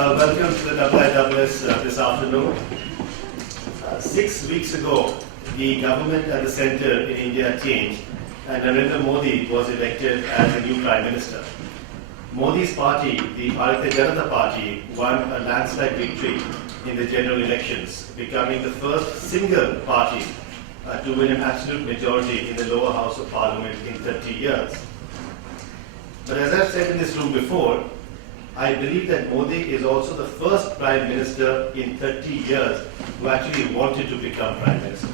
Welcome to the IISS this afternoon. 6 weeks ago, the government and the centre in India changed, and Narendra Modi was elected as the new Prime Minister. Modi's party, the Bharatiya Janata Party, won a landslide victory in the general elections, becoming the first single party to win an absolute majority in the lower house of parliament in 30 years. But as I've said in this room before, I believe that Modi is also the first Prime Minister in 30 years who actually wanted to become Prime Minister.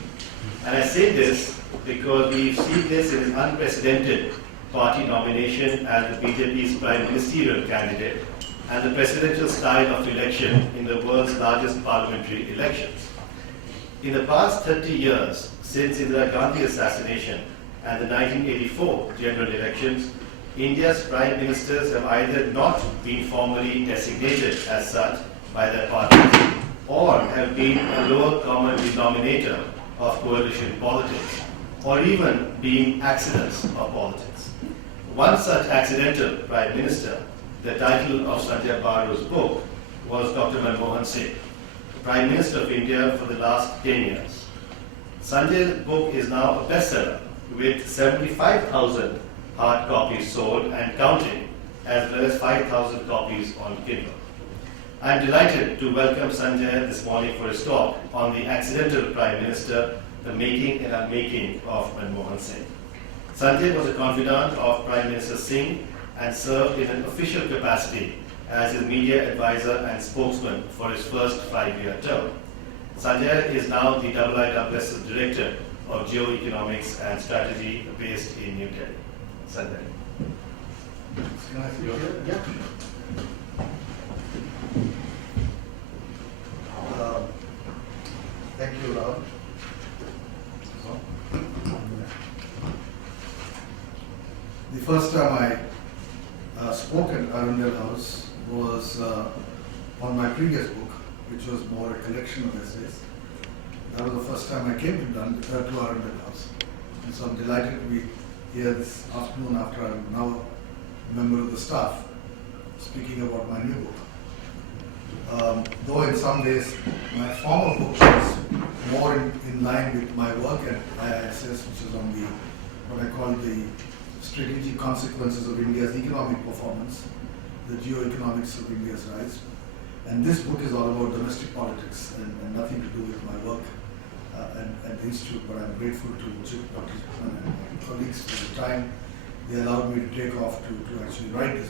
And I say this because we've seen this in an unprecedented party nomination as the BJP's Prime Ministerial candidate and the presidential style of election in the world's largest parliamentary elections. In the past 30 years, since Indira Gandhi assassination and the 1984 general elections, India's prime ministers have either not been formally designated as such by their parties or have been a lower common denominator of coalition politics or even been accidents of politics. One such accidental prime minister, the title of Sanjaya Baru's book, was Dr. Manmohan Singh, Prime Minister of India for the last 10 years. Sanjay's book is now a bestseller with 75,000 hard copies sold and counting, as well as 5,000 copies on Kindle. I'm delighted to welcome Sanjay this morning for his talk on the accidental Prime Minister, the making and unmaking of Manmohan Singh. Sanjay was a confidant of Prime Minister Singh and served in an official capacity as his media advisor and spokesman for his first 5-year term. Sanjay is now the IISS Director of Geoeconomics and Strategy based in New Delhi. Sanjay. Can I see your Yeah. Thank you, Rahul. The first time I spoke at Arundel House was on my previous book, which was more a collection of essays. That was the first time I came to Arundel House. And so I'm delighted to be here this afternoon after I'm now a member of the staff speaking about my new book. Though in some ways my former book was more in line with my work at IISS, which is on the what I call the strategic consequences of India's economic performance, the geoeconomics of India's rise. And this book is all about domestic politics and nothing to do with my work at the Institute, but I'm grateful to Dr. Chipman and my colleagues for the time they allowed me to take off to actually write this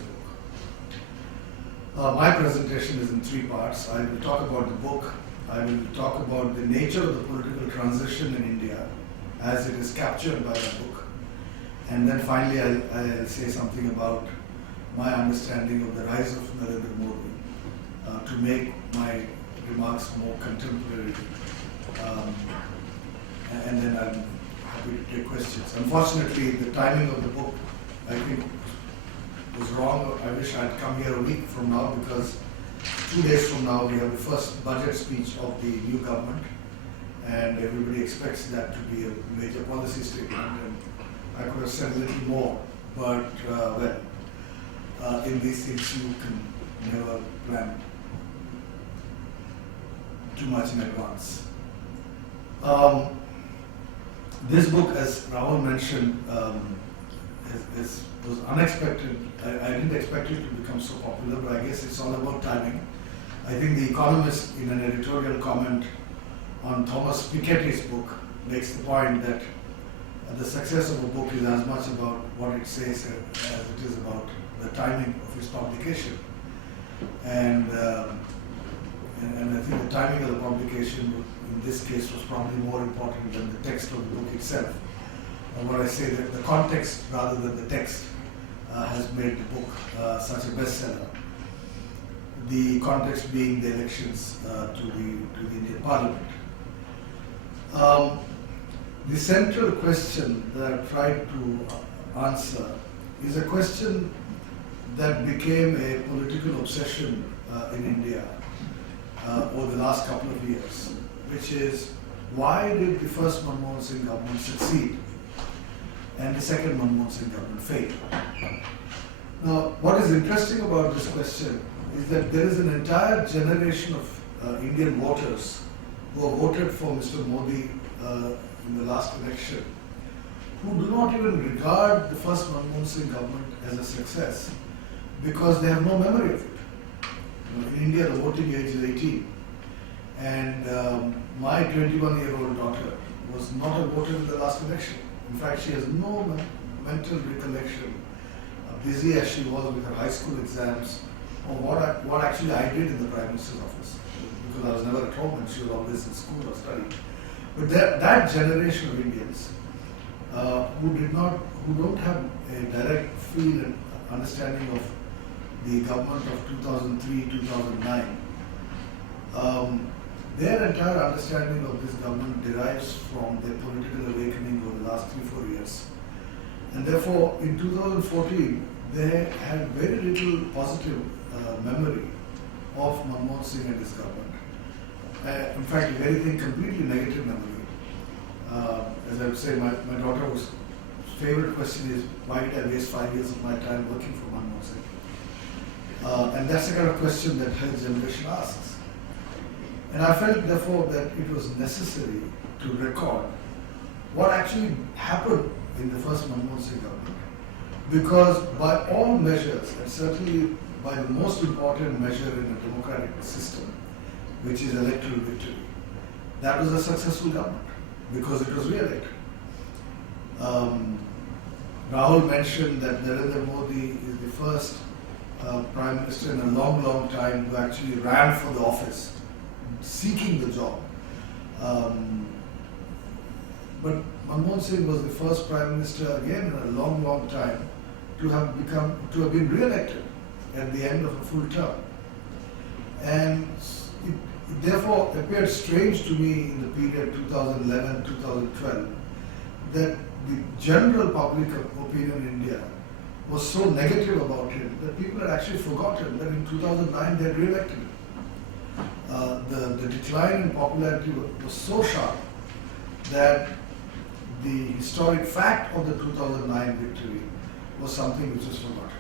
book. My presentation is in 3 parts. I will talk about the book, I will talk about the nature of the political transition in India as it is captured by the book, and then finally I'll say something about my understanding of the rise of Narendra Modi to make my remarks more contemporary. And then I'm happy to take questions. Unfortunately, the timing of the book, I think, was wrong. I wish I'd come here a week from now because 2 days from now we have the first budget speech of the new government, and everybody expects that to be a major policy statement. And I could have said a little more, but in these things you can never plan too much in advance. This book, as Rahul mentioned, was unexpected. I didn't expect it to become so popular, but I guess it's all about timing. I think The Economist, in an editorial comment on Thomas Piketty's book, makes the point that the success of a book is as much about what it says as it is about the timing of its publication. And I think the timing of the publication in this case was probably more important than the text of the book itself. And when I say that the context rather than the text has made the book such a bestseller. The context being the elections to the Indian Parliament. The central question that I've tried to answer is a question that became a political obsession in India over the last couple of years, which is why did the first Manmohan Singh government succeed and the second Manmohan Singh government fail? Now, what is interesting about this question is that there is an entire generation of Indian voters who have voted for Mr. Modi in the last election, who do not even regard the first Manmohan Singh government as a success because they have no memory of it. In India, the voting age is 18, and my 21-year-old daughter was not a voter in the last election. In fact, she has no mental recollection, busy as she was with her high school exams, or what actually I did in the Prime Minister's office, because I was never at home and she was always in school or studying. But that generation of Indians who don't have a direct feel and understanding of the government of 2003-2009, their entire understanding of this government derives from their political awakening over the last 3-4 years. And therefore, in 2014, they had very little positive memory of Manmohan Singh and his government. In fact, if anything, completely negative memory. As I would say, my daughter's favorite question is, why did I waste 5 years of my time working for Manmohan Singh? And that's the kind of question that her generation asks. And I felt, therefore, that it was necessary to record what actually happened in the first Manmohan Singh government. Because by all measures, and certainly by the most important measure in a democratic system, which is electoral victory, that was a successful government because it was re-elected. Rahul mentioned that Narendra Modi is the first Prime Minister in a long, long time who actually ran for the office, seeking the job. But Manmohan Singh was the first Prime Minister again in a long, long time to have been re-elected at the end of a full term. And it therefore appeared strange to me in the period 2011-2012 that the general public opinion in India was so negative about him that people had actually forgotten that in 2009 they had re-elected him. The decline in popularity was so sharp that the historic fact of the 2009 victory was something which was forgotten.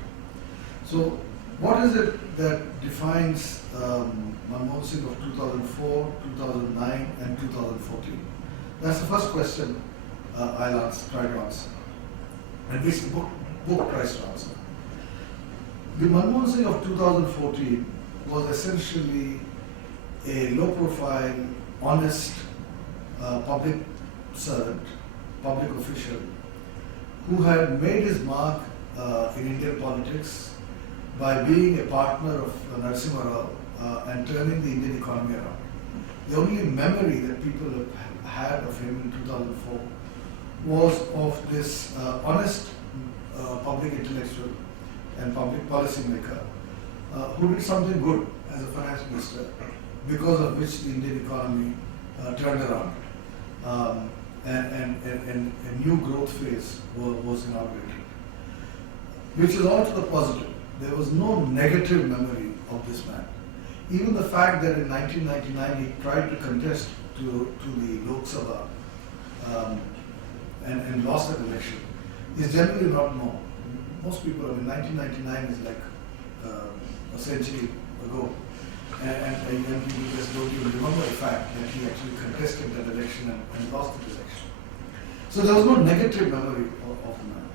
So what is it that defines Manmohan Singh of 2004, 2009 and 2014? That's the first question I'll try to answer, and which the book tries to answer. The Manmohan Singh of 2014 was essentially a low-profile, honest public servant, public official, who had made his mark in Indian politics by being a partner of Narasimha Rao and turning the Indian economy around. The only memory that people had of him in 2004 was of this honest public intellectual and public policy maker who did something good as a finance minister, because of which the Indian economy turned around and a new growth phase was inaugurated, which is all to the positive. There was no negative memory of this man. Even the fact that in 1999 he tried to contest to the Lok Sabha and lost that election is generally not known. Most people, 1999 is like a century ago, and young people just don't even remember the fact that he actually contested that election and lost the election. So there was no negative memory of the man.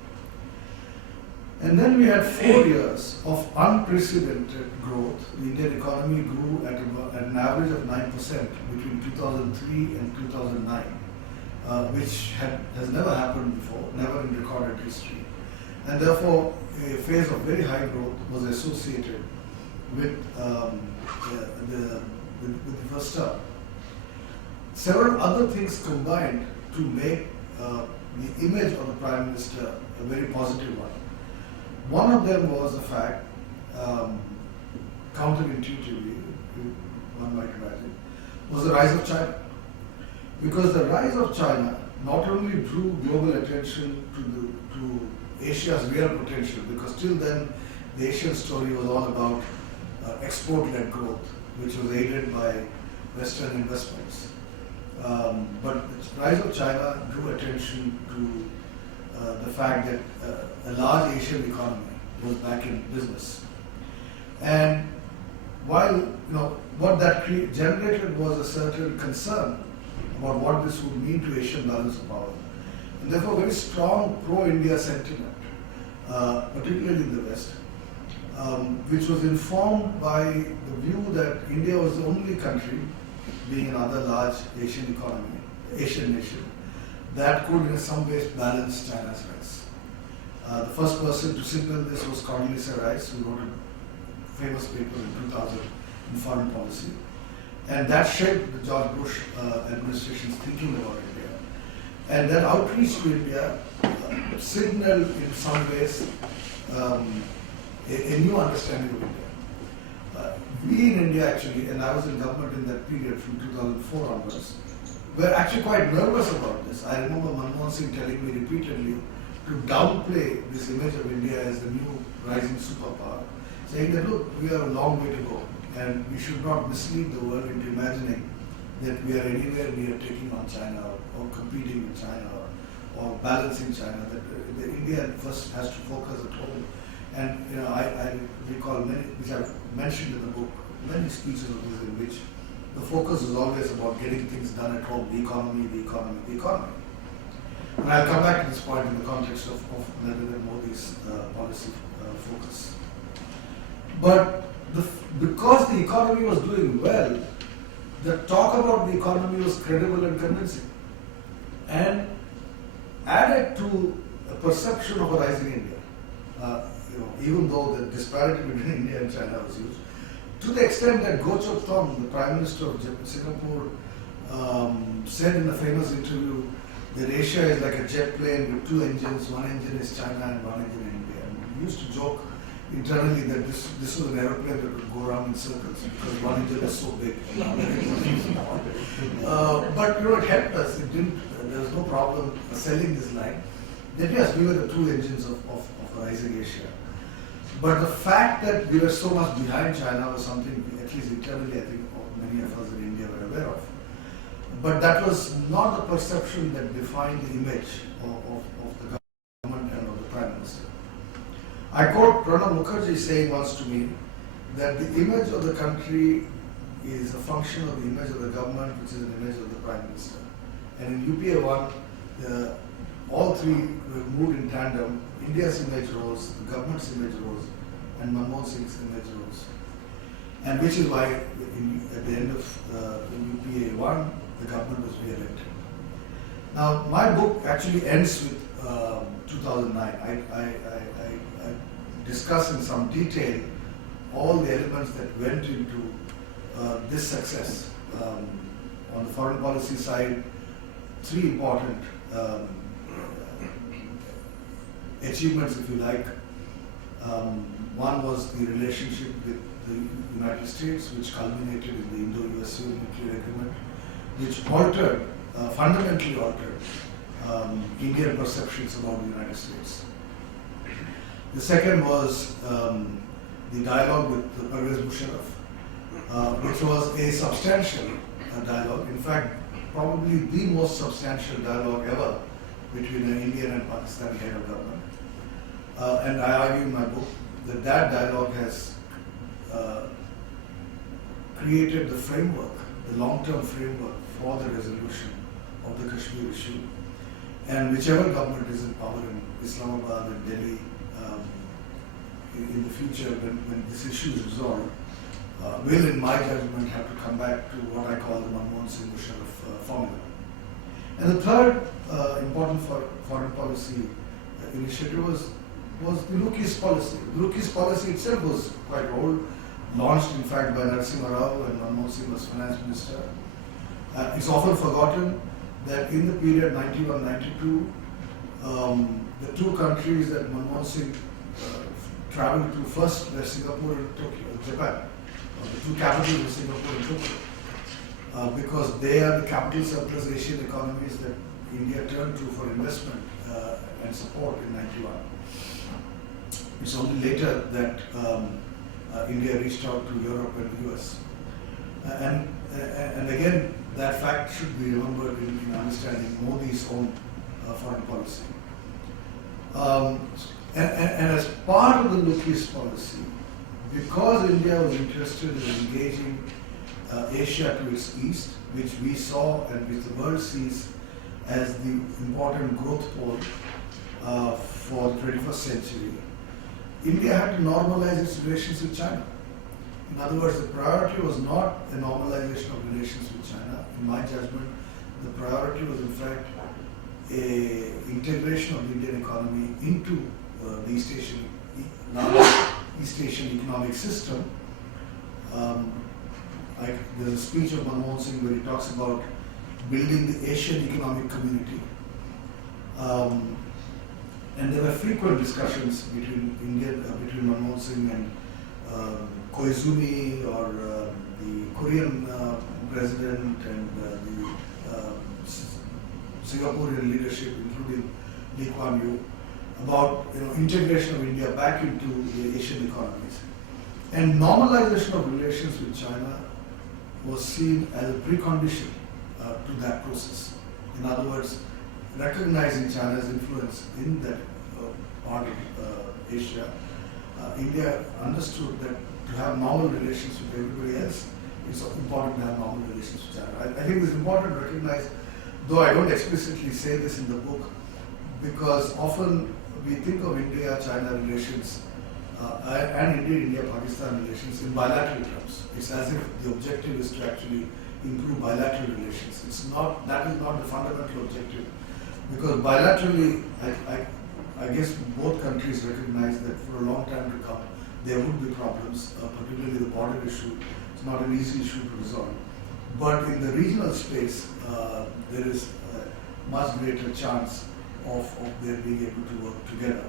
And then we had 4 years of unprecedented growth. The Indian economy grew at an average of 9% between 2003 and 2009, which has never happened before, never in recorded history. And therefore, a phase of very high growth was associated with the first term. Several other things combined to make the image of the Prime Minister a very positive one. One of them was the fact, counterintuitively, one might imagine, was the rise of China. Because the rise of China not only drew global attention to Asia's real potential, because till then the Asian story was all about export-led growth, which was aided by Western investments. But the rise of China drew attention to the fact that a large Asian economy was back in business. And while what that generated was a certain concern about what this would mean to Asian balance of power, and therefore very strong pro-India sentiment, particularly in the West, which was informed by the view that India was the only country, being another large Asian nation, that could in some ways balance China's rise. The first person to signal this was Condoleezza Rice, who wrote a famous paper in 2000 in foreign policy. And that shaped the George Bush administration's thinking about India. And that outreach to India signaled in some ways a new understanding of India. We in India actually, and I was in government in that period from 2004 onwards, were actually quite nervous about this. I remember Manmohan Singh telling me repeatedly to downplay this image of India as the new rising superpower, saying that look, we have a long way to go and we should not mislead the world into imagining that we are anywhere near taking on China or competing with China or balancing China, that India first has to focus at home. And I recall many, which I've mentioned in the book, many speeches of his in which the focus is always about getting things done at home, the economy, the economy, the economy. And I'll come back to this point in the context of Narendra Modi's policy focus. But because the economy was doing well, the talk about the economy was credible and convincing. And added to a perception of a rising India, even though the disparity between India and China was huge, to the extent that Goh Chok Tong, the Prime Minister of Singapore, said in a famous interview that Asia is like a jet plane with two engines, one engine is China and one engine is India. And we used to joke internally that this was an aeroplane that would go around in circles because one engine is so big. But it helped us. There was no problem selling this line. That yes, we were the two engines of rising Asia. But the fact that we were so much behind China was something, at least internally, I think many of us in India were aware of. But that was not the perception that defined the image of the government and of the Prime Minister. I quote Pranab Mukherjee saying once to me that the image of the country is a function of the image of the government, which is an image of the Prime Minister. And in UPA 1, all three were moved in tandem. India's image rose, the government's image rose, and Manmohan Singh's image rose. And which is why at the end of UPA 1, the government was re-elected. Now, my book actually ends with 2009. I discuss in some detail all the elements that went into this success. On the foreign policy side, three important achievements, if you like. One was the relationship with the United States, which culminated in the Indo-US nuclear agreement, which altered, fundamentally altered, Indian perceptions about the United States. The second was the dialogue with Pervez Musharraf, which was a substantial dialogue. In fact, probably the most substantial dialogue ever between an Indian and Pakistani head of government. And I argue in my book that dialogue has created the framework, the long-term framework for the resolution of the Kashmir issue. And whichever government is in power in Islamabad and Delhi in the future, when this issue is resolved, will, in my judgment, have to come back to what I call the Manmohan Singh Musharraf formula. And the third important foreign policy initiative was the Look East policy. The Look East policy itself was quite old, launched in fact by Narendra Modi when Manmohan Singh was finance minister. It's often forgotten that in the period 91-92, the two countries that Manmohan Singh traveled to first were Singapore and Tokyo, Japan. The two capitals were Singapore and Tokyo. Because they are the capital surplus Asian economies that India turned to for investment and support in 91. It's only later that India reached out to Europe and the US. And again, that fact should be remembered in understanding Modi's own foreign policy. And as part of the Look East policy, because India was interested in engaging Asia to its east, which we saw and which the world sees as the important growth pole for the 21st century, India had to normalize its relations with China. In other words, the priority was not a normalization of relations with China. In my judgment, the priority was in fact a integration of the Indian economy into the East Asian economic system. There's a speech of Manmohan Singh where he talks about building the Asian economic community. And there were frequent discussions between Manmohan Singh and Koizumi, or the Korean president, and the Singaporean leadership, including Lee Kuan Yew, about integration of India back into the Asian economies. And normalization of relations with China was seen as a precondition to that process. In other words, recognizing China's influence in that part of Asia, India understood that to have normal relations with everybody else, it's important to have normal relations with China. I think it's important to recognize, though I don't explicitly say this in the book, because often we think of India-China relations and India-Pakistan relations in bilateral terms. It's as if the objective is to actually improve bilateral relations. That is not the fundamental objective, because bilaterally, I guess both countries recognize that for a long time to come, there would be problems, particularly the border issue. It's not an easy issue to resolve. But in the regional space, there is a much greater chance of their being able to work together.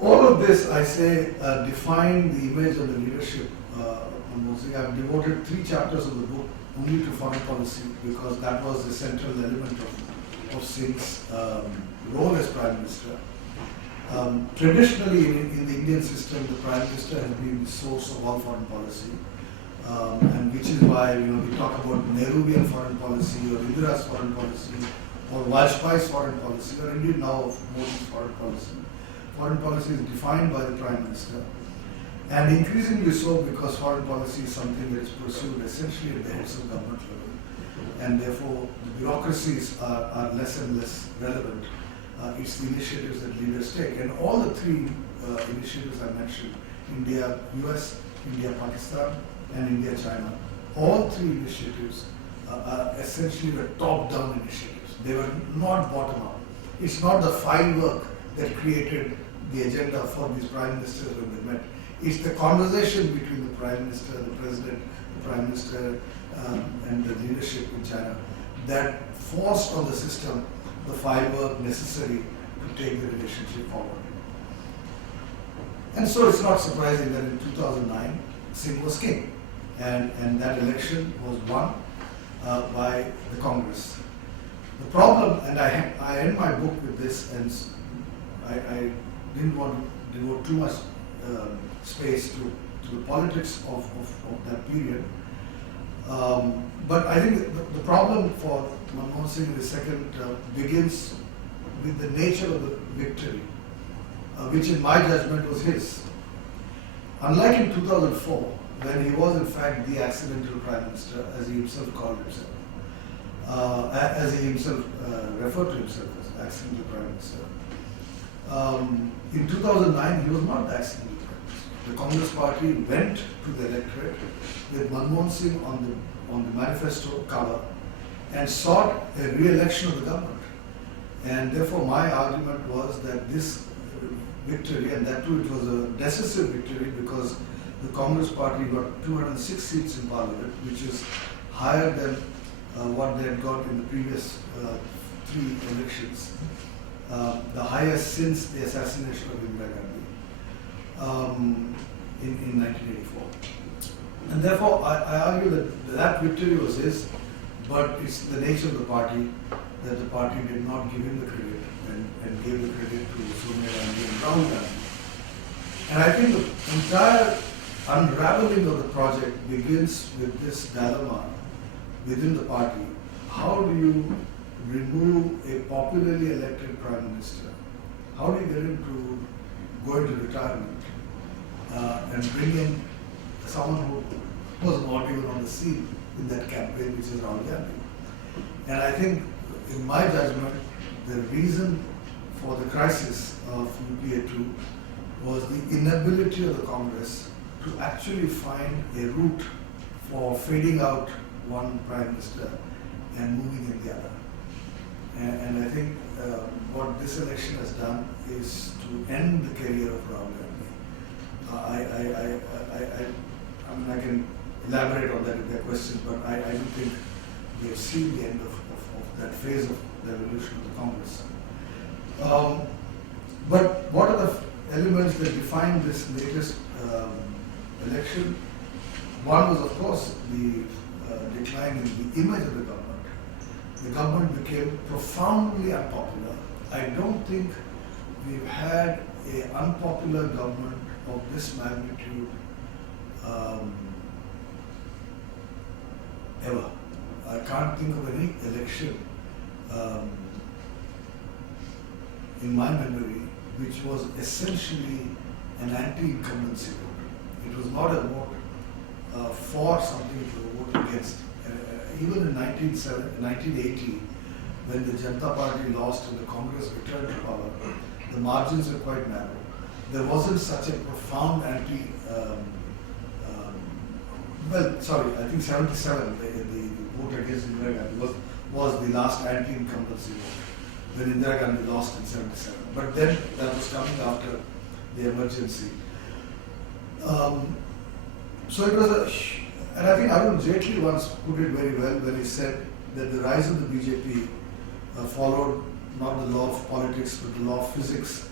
All of this, I say, define the image of the leadership of Manmohan Singh. I've devoted 3 chapters of the book only to foreign policy, because that was the central element of Singh's role as Prime Minister. Traditionally, in the Indian system, the Prime Minister has been the source of all foreign policy, and which is why we talk about Nehruvian foreign policy, or Indira's foreign policy, or Vajpayee's foreign policy, or indeed now of Modi's foreign policy. Foreign policy is defined by the Prime Minister, and increasingly so because foreign policy is something that is pursued essentially at the heads of government level, and therefore the bureaucracies are less and less relevant. It's the initiatives that leaders take, and all the 3 initiatives I mentioned, India-US, India-Pakistan, and India-China, all 3 initiatives are essentially the top-down initiatives. They were not bottom-up. It's not the file work that created the agenda for these prime ministers when they met. It's the conversation between the Prime Minister, the President, the Prime Minister, and the leadership in China that forced on the system the file work necessary to take the relationship forward. And so it's not surprising that in 2009, Singh was king, and that election was won by the Congress. The problem, and I end my book with this, and I didn't want to devote too much space to the politics of that period. But I think the problem for Manmohan Singh II begins with the nature of the victory, which in my judgment was his. Unlike in 2004, when he was in fact the accidental Prime Minister, as he himself called himself, as he himself referred to himself as accidental Prime Minister. In 2009, he was not the accidental Prime Minister. The Congress Party went to the electorate with Manmohan Singh on the manifesto cover and sought a re-election of the government. And therefore, my argument was that this victory, and that too it was a decisive victory because the Congress Party got 206 seats in Parliament, which is higher than what they had got in the previous 3 elections, the highest since the assassination of Indira Gandhi in 1984. And therefore, I argue that that victory was his, but it's the nature of the party that the party did not give him the credit and gave the credit to Sonia Gandhi and Rahul Gandhi. And I think the entire unraveling of the project begins with this dilemma within the party. How do you remove a popularly elected Prime Minister? How do you get him to go into retirement? and bring in someone who was not even on the scene in that campaign, which is Rahul Gandhi. And I think, in my judgment, the reason for the crisis of UPA 2 was the inability of the Congress to actually find a route for fading out one Prime Minister and moving in the other. And I think what this election has done is to end the career of Rahul Gandhi. I mean, I can elaborate on that if there are questions, but I don't think we have seen the end of that phase of the evolution of the Congress. But what are the elements that define this latest election? One was, of course, the decline in the image of the government. The government became profoundly unpopular. I don't think we've had an unpopular government of this magnitude ever. I can't think of any election in my memory which was essentially an anti-incumbency vote. It was not a vote for something, it was a vote against. Even in 1980, when the Janata Party lost and the Congress returned to power, the margins were quite narrow. There wasn't such a profound I think 77, the vote against Indira Gandhi was the last anti-incumbency vote when Indira Gandhi lost in 77. But then that was coming after the emergency. So it was and I think Arun Jaitley once put it very well when he said that the rise of the BJP followed not the law of politics but the law of physics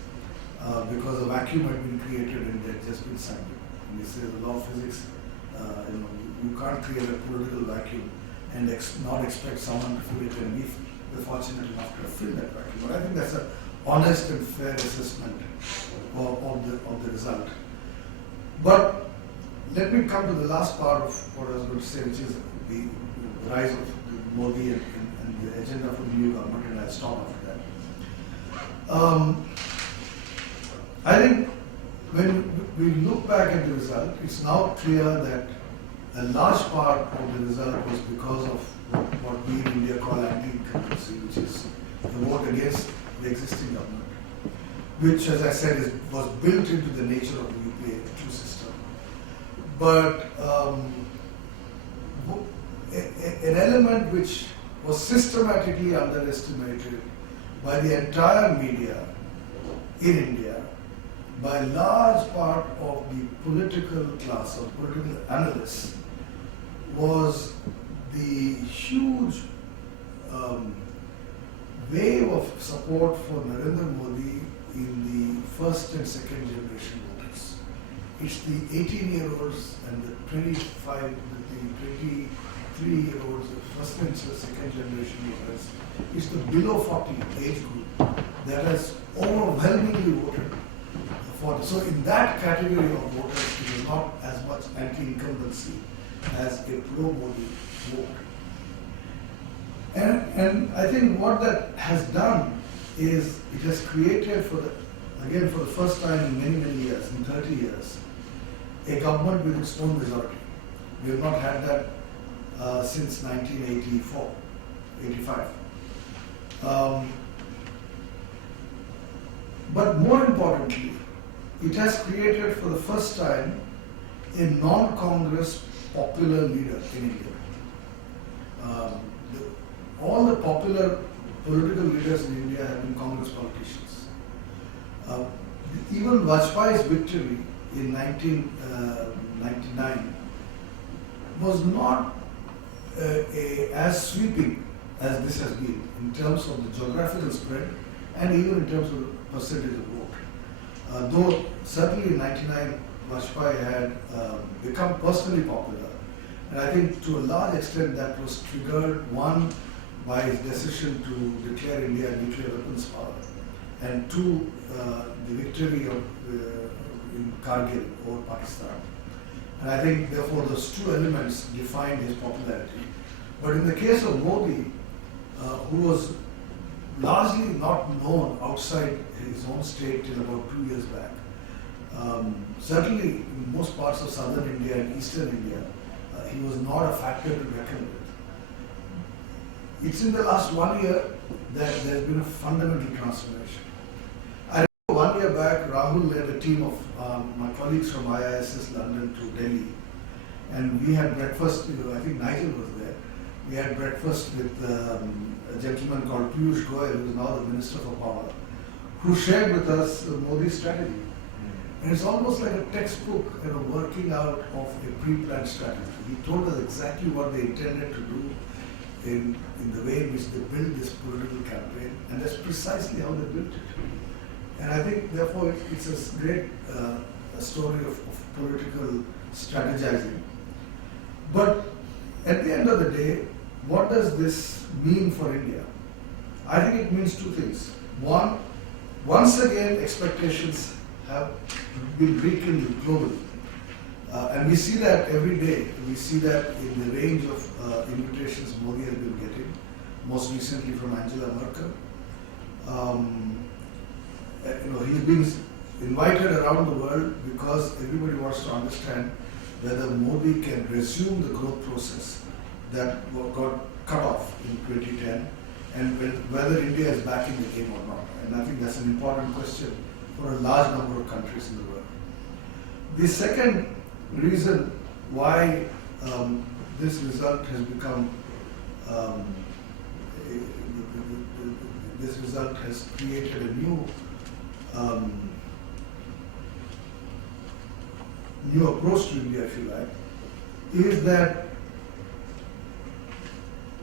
because a vacuum had been created and it had just been signed. And he says the law of physics, you can't create a political vacuum and not expect someone to fill it, and we're fortunate enough to have filled that vacuum. But I think that's an honest and fair assessment of the result. But let me come to the last part of what I was going to say, which is the rise of Modi and the agenda for the new government, and I'll stop after that. I think when we look back at the result, it's now clear that a large part of the result was because of what we in India call anti-incumbency, which is the vote against the existing government, which, as I said, was built into the nature of the UPA 2 system. But an element which was systematically underestimated by the entire media in India, by a large part of the political class or political analysts, was the huge wave of support for Narendra Modi in the first and second generation voters. It's the 18-year-olds and the 25, the 23-year-olds, the first and second generation voters. It's the below 40 age group that has overwhelmingly voted for. So in that category of voters, it is not as much anti-incumbency as a pro-Modi vote. And I think what that has done is it has created for the first time in many, many years, in 30 years, a government with its own majority. We have not had that since 1984, 85. But more importantly, it has created for the first time a non-Congress popular leader in India. All the popular political leaders in India have been Congress politicians. Even Vajpayee's victory in 1999 was not as sweeping as this has been in terms of the geographical spread and even in terms of the percentage of vote. Though certainly in 1999 Vajpayee had become personally popular, and I think to a large extent that was triggered, one, by his decision to declare India a nuclear weapons power, and two, the victory in Kargil over Pakistan. And I think therefore those two elements defined his popularity. But in the case of Modi, who was largely not known outside his own state till about 2 years back, certainly in most parts of southern India and eastern India, he was not a factor to reckon with. It's in the last 1 year that there's been a fundamental transformation. I remember 1 year back, Rahul led a team of my colleagues from IISS London to Delhi, and we had breakfast. I think Nigel was there. We had breakfast with a gentleman called Piyush Goyal, who is now the Minister for Power, who shared with us Modi's strategy. And it's almost like a textbook, working out of a pre-planned strategy. He told us exactly what they intended to do in the way in which they built this political campaign, and that's precisely how they built it. And I think, therefore, it's a great story of political strategizing. But at the end of the day, what does this mean for India? I think it means two things. One, once again, expectations have been rekindled globally. And we see that every day. We see that in the range of invitations Modi has been getting, most recently from Angela Merkel. He's been invited around the world because everybody wants to understand whether Modi can resume the growth process that got cut off in 2010, and whether India is back in the game or not. And I think that's an important question for a large number of countries in the world. The second reason why this result has become, this result has created a new approach to India, if you like, is that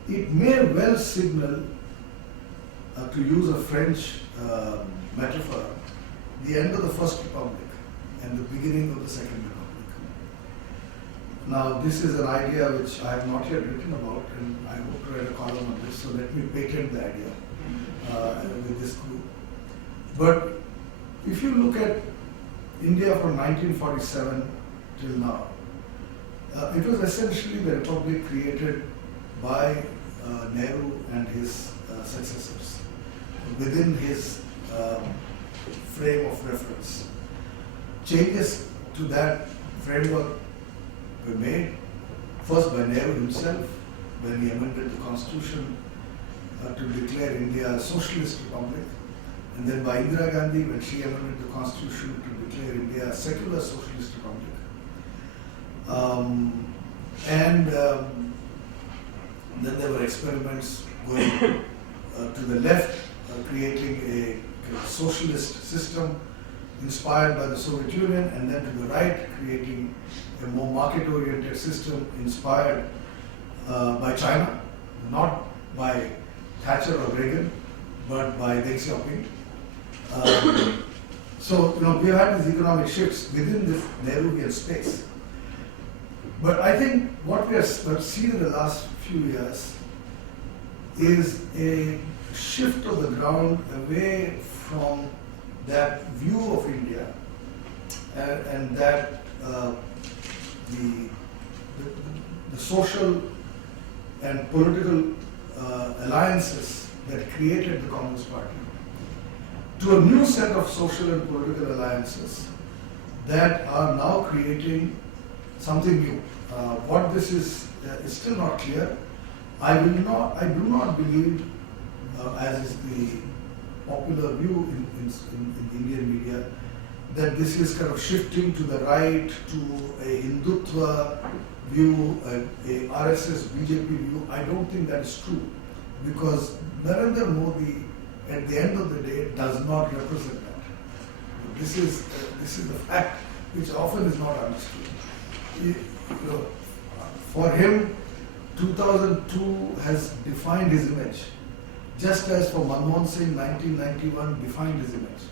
it may well signal, to use a French metaphor, the end of the First Republic and the beginning of the Second Republic. Now, this is an idea which I have not yet written about, and I hope to write a column on this, so let me patent the idea with this group. But if you look at India from 1947 till now, it was essentially the republic created by Nehru and his successors within his frame of reference. Changes to that framework were made first by Nehru himself when he amended the constitution to declare India a socialist republic, and then by Indira Gandhi when she amended the constitution to declare India a secular socialist republic. Then there were experiments going to the left, creating a socialist system inspired by the Soviet Union, and then to the right, creating a more market-oriented system inspired by China, not by Thatcher or Reagan, but by Deng Xiaoping. So we have had these economic shifts within this Nehruvian space. But I think what we have seen in the last few years is a shift of the ground away from that view of India and that the social and political alliances that created the Communist Party to a new set of social and political alliances that are now creating something new. What this is still not clear. I do not believe, as is the popular view in the Indian media, that this is kind of shifting to the right, to a Hindutva view, a RSS BJP view. I don't think that is true, because Narendra Modi, at the end of the day, does not represent that. This is the fact which often is not understood. For him, 2002 has defined his image, just as for Manmohan Singh, 1991 defined his image.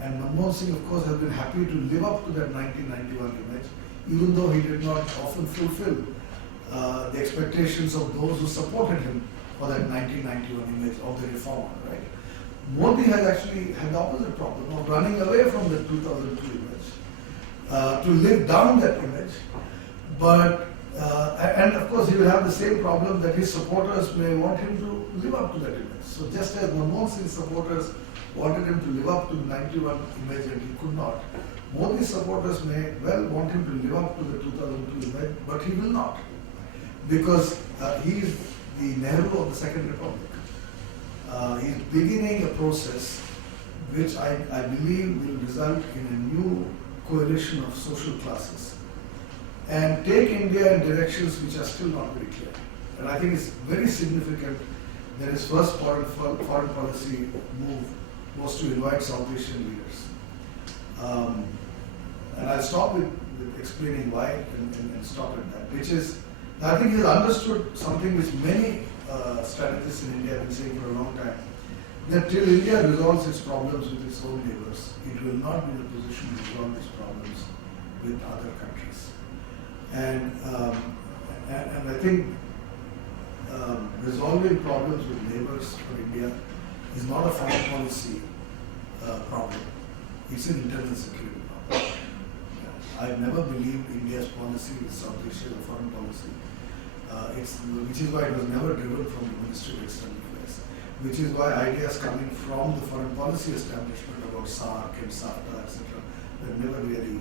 And Manmohan Singh, of course, has been happy to live up to that 1991 image, even though he did not often fulfill the expectations of those who supported him for that 1991 image of the reformer, right? Modi has actually had the opposite problem of running away from the 2002 image, to live down that image. But and of course, he will have the same problem that his supporters may want him to live up to that image. So just as Manmohan Singh's supporters wanted him to live up to the 91 image and he could not, Modi's supporters may well want him to live up to the 2002 event, but he will not, because he is the Nehru of the Second Republic. He is beginning a process which I believe will result in a new coalition of social classes and take India in directions which are still not very clear. And I think it's very significant that his first foreign policy move was to invite South Asian leaders. And I'll stop with explaining why and stop at that, which is, I think he's understood something which many strategists in India have been saying for a long time, that till India resolves its problems with its own neighbors, it will not be in a position to resolve its problems with other countries. And I think resolving problems with neighbors for India is not a foreign policy problem. It's an internal security problem. I've never believed India's policy with South Asia a foreign policy. Which is why it was never driven from the Ministry of External Affairs. Which is why ideas coming from the foreign policy establishment about SARC and SAFTA, etc., that never really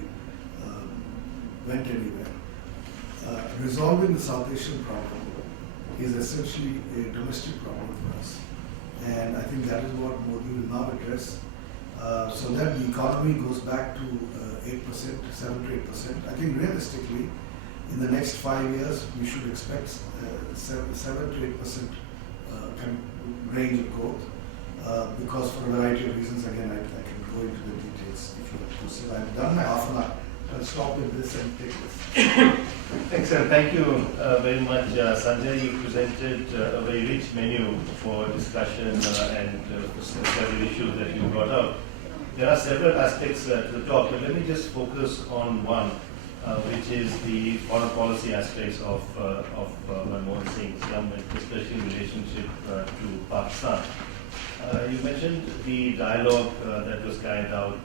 went anywhere. Resolving the South Asian problem is essentially a domestic problem for us. And I think that is what Modi will now address, so that the economy goes back to 8%, 7 to 8%. I think realistically, in the next 5 years, we should expect 7 to 8% range of growth, because for a variety of reasons, again, I can go into the details if you want to. So I've done my half an hour. I'll stop with this and take this. Excellent. Thank you very much, Sanjay. You presented a very rich menu for discussion and several issues that you brought out. There are several aspects to the talk, but let me just focus on one, which is the foreign policy aspects of Manmohan Singh's government, especially in relationship to Pakistan. You mentioned the dialogue that was carried out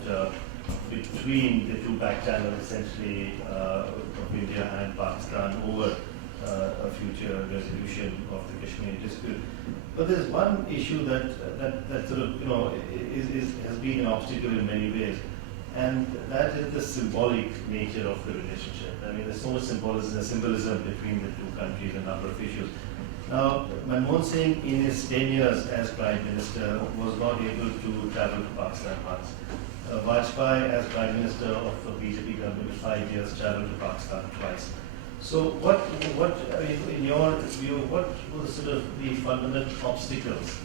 between the two back channels, essentially, of India and Pakistan over a future resolution of the Kashmir dispute. But there's one issue that sort of, has been an obstacle in many ways, and that is the symbolic nature of the relationship. I mean, there's so much symbolism between the two countries, a number of issues. Now, Manmohan Singh, in his 10 years as Prime Minister, was not able to travel to Pakistan once. Vajpayee, as Prime Minister of the BJP government, 5 years, traveled to Pakistan twice. So, what in your view, what were sort of the fundamental obstacles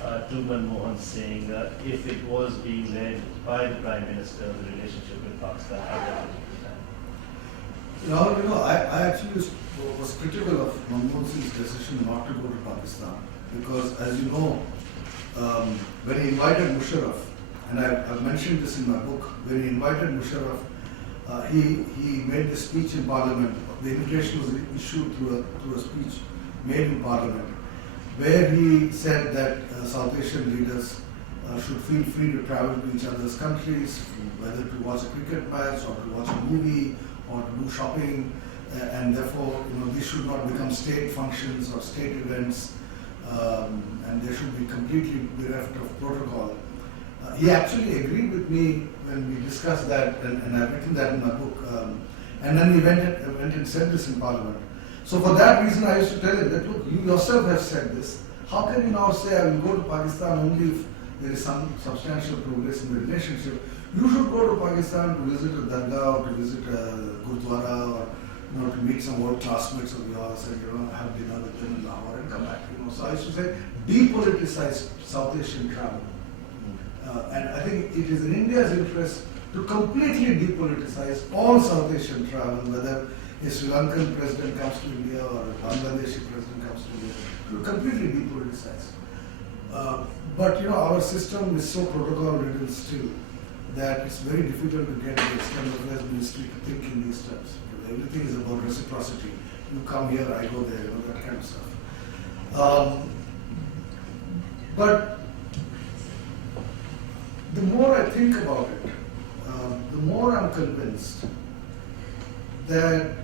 to Manmohan Singh if it was being led by the Prime Minister, the relationship with Pakistan at that particular time? I actually was critical of Manmohan Singh's decision not to go to Pakistan, because, as you know, when he invited Musharraf, and I've mentioned this in my book, when he invited Musharraf, he made this speech in Parliament. The invitation was issued through a speech made in Parliament, where he said that South Asian leaders should feel free to travel to each other's countries, whether to watch a cricket match or to watch a movie or to do shopping, and therefore, these should not become state functions or state events, and they should be completely bereft of protocol. He actually agreed with me when we discussed that, and I've written that in my book. And then we went and said this in Parliament. So for that reason, I used to tell him that, look, you yourself have said this. How can you now say I will go to Pakistan only if there is some substantial progress in the relationship? You should go to Pakistan to visit a dargah or to visit a gurdwara, or to meet some old classmates of yours and have dinner with them in Lahore and come back. So I used to say, depoliticize South Asian travel. And I think it is in India's interest to completely depoliticize all South Asian travel, whether a Sri Lankan president comes to India or a Bangladeshi president comes to India, to completely depoliticize. But our system is so protocol-ridden still that it's very difficult to get the External Affairs Ministry to think in these terms. Everything is about reciprocity. You come here, I go there, that kind of stuff. But the more I think about it, the more I'm convinced that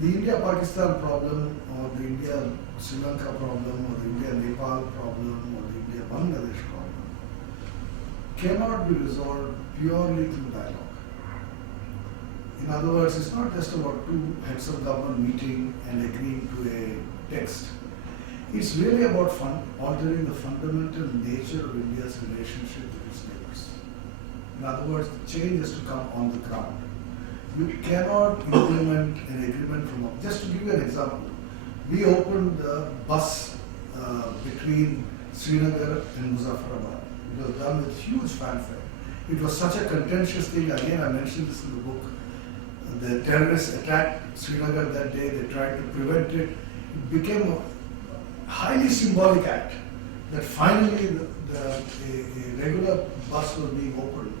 the India-Pakistan problem, or the India-Sri Lanka problem, or the India-Nepal problem, or the India-Bangladesh problem cannot be resolved purely through dialogue. In other words, it's not just about two heads of government meeting and agreeing to a text. It's really about altering the fundamental nature of India's relationship with its neighbors. In other words, the change has to come on the ground. You cannot implement an agreement from up. Just to give you an example, we opened the bus between Srinagar and Muzaffarabad. It was done with huge fanfare. It was such a contentious thing. Again, I mentioned this in the book. The terrorists attacked Srinagar that day. They tried to prevent it. It became a highly symbolic act that finally a regular bus was being opened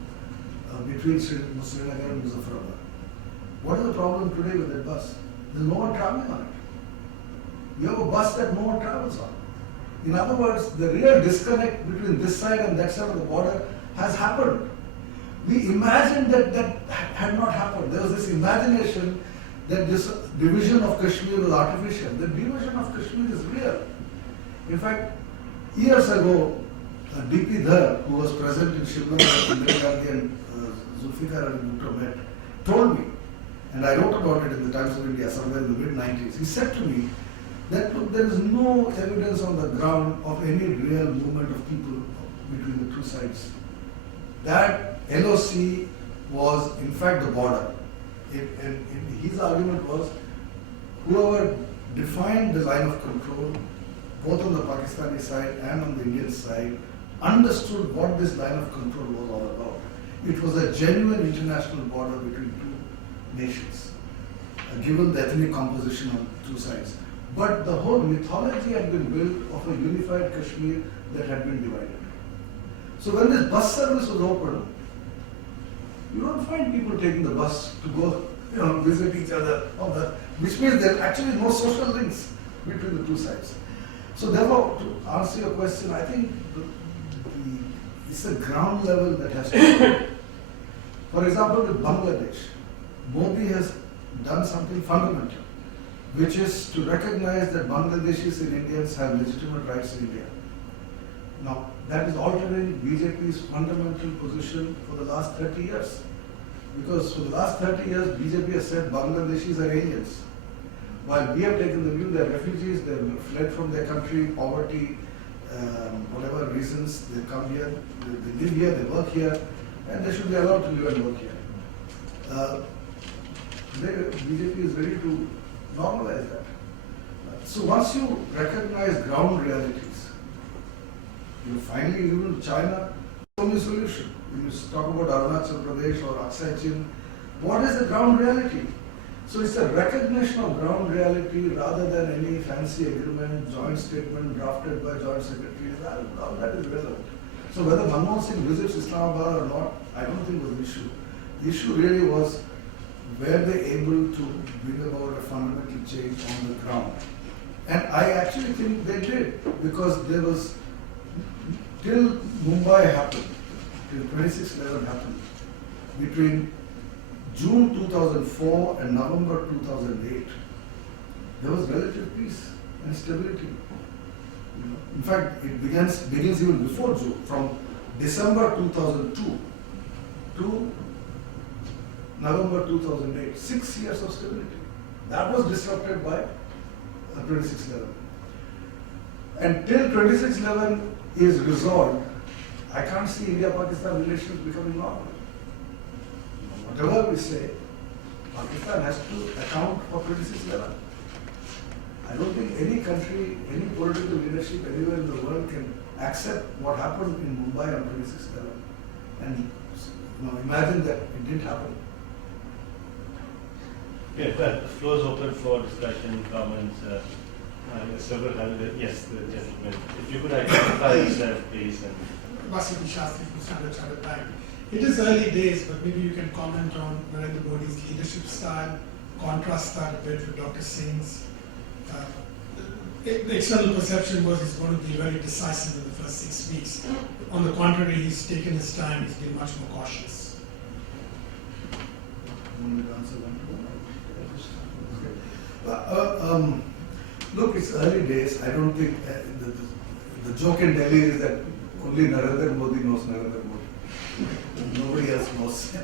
between Srinagar and Muzaffarabad. What is the problem today with that bus? There's no one traveling on it. You have a bus that no one travels on. In other words, the real disconnect between this side and that side of the border has happened. We imagined that had not happened. There was this imagination that this division of Kashmir was artificial. The division of Kashmir is real. In fact, years ago, D.P. Dhar, who was present in Shimla when Indira Gandhi and Zulfikar Ali Bhutto met, told me, and I wrote about it in the Times of India somewhere in the mid-90s. He said to me that, look, there is no evidence on the ground of any real movement of people between the two sides. That LOC was in fact the border. And his argument was, whoever defined the line of control, both on the Pakistani side and on the Indian side, understood what this line of control was all about. It was a genuine international border between two nations, given the ethnic composition on two sides. But the whole mythology had been built of a unified Kashmir that had been divided. So when this bus service was opened, you don't find people taking the bus to go, visit each other, which means there are actually no social links between the two sides. So therefore, to answer your question, I think it's a ground level that has to be. For example, with Bangladesh, Modi has done something fundamental, which is to recognize that Bangladeshis and Indians have legitimate rights in India. Now, that is altering BJP's fundamental position for the last 30 years. Because for the last 30 years, BJP has said Bangladeshis are aliens. While we have taken the view they are refugees, they have fled from their country, poverty, whatever reasons, they come here, they live here, they work here, and they should be allowed to live and work here. BJP is ready to normalize that. So once you recognize ground realities, you finally, even China, only solution. When you talk about Arunachal Pradesh or Aksai Chin, what is the ground reality? So it's a recognition of ground reality rather than any fancy agreement, joint statement drafted by joint secretaries. All that is relevant. So whether Manmohan Singh visits Islamabad or not, I don't think was an issue. The issue really was, were they able to bring about a fundamental change on the ground? And I actually think they did, because there was, till Mumbai happened, till 26/11 happened, between June 2004 and November 2008, there was relative peace and stability. In fact, it begins even before June, from December 2002 to November 2008, 6 years of stability. That was disrupted by 26/11. And till 26/11 is resolved, I can't see India-Pakistan relations becoming normal. Whatever we say, Pakistan has to account for 26/11. I don't think any country, any political leadership anywhere in the world can accept what happened in Mumbai on 26/11 and imagine that it didn't happen. Okay, well, the floor is open for discussion, comments. Several hundred, yes, the gentleman. If you could identify yourself, please. Vasudhi Shastri from Standard Chartered Bank. It is early days, but maybe you can comment on Narendra Modi's leadership style, contrast that a bit with Dr. Singh's. The external perception was he's going to be very decisive in the first 6 weeks. On the contrary, he's taken his time, he's been much more cautious. Look, it's early days. I don't think the joke in Delhi is that only Narendra Modi knows Narendra Modi. Nobody else knows.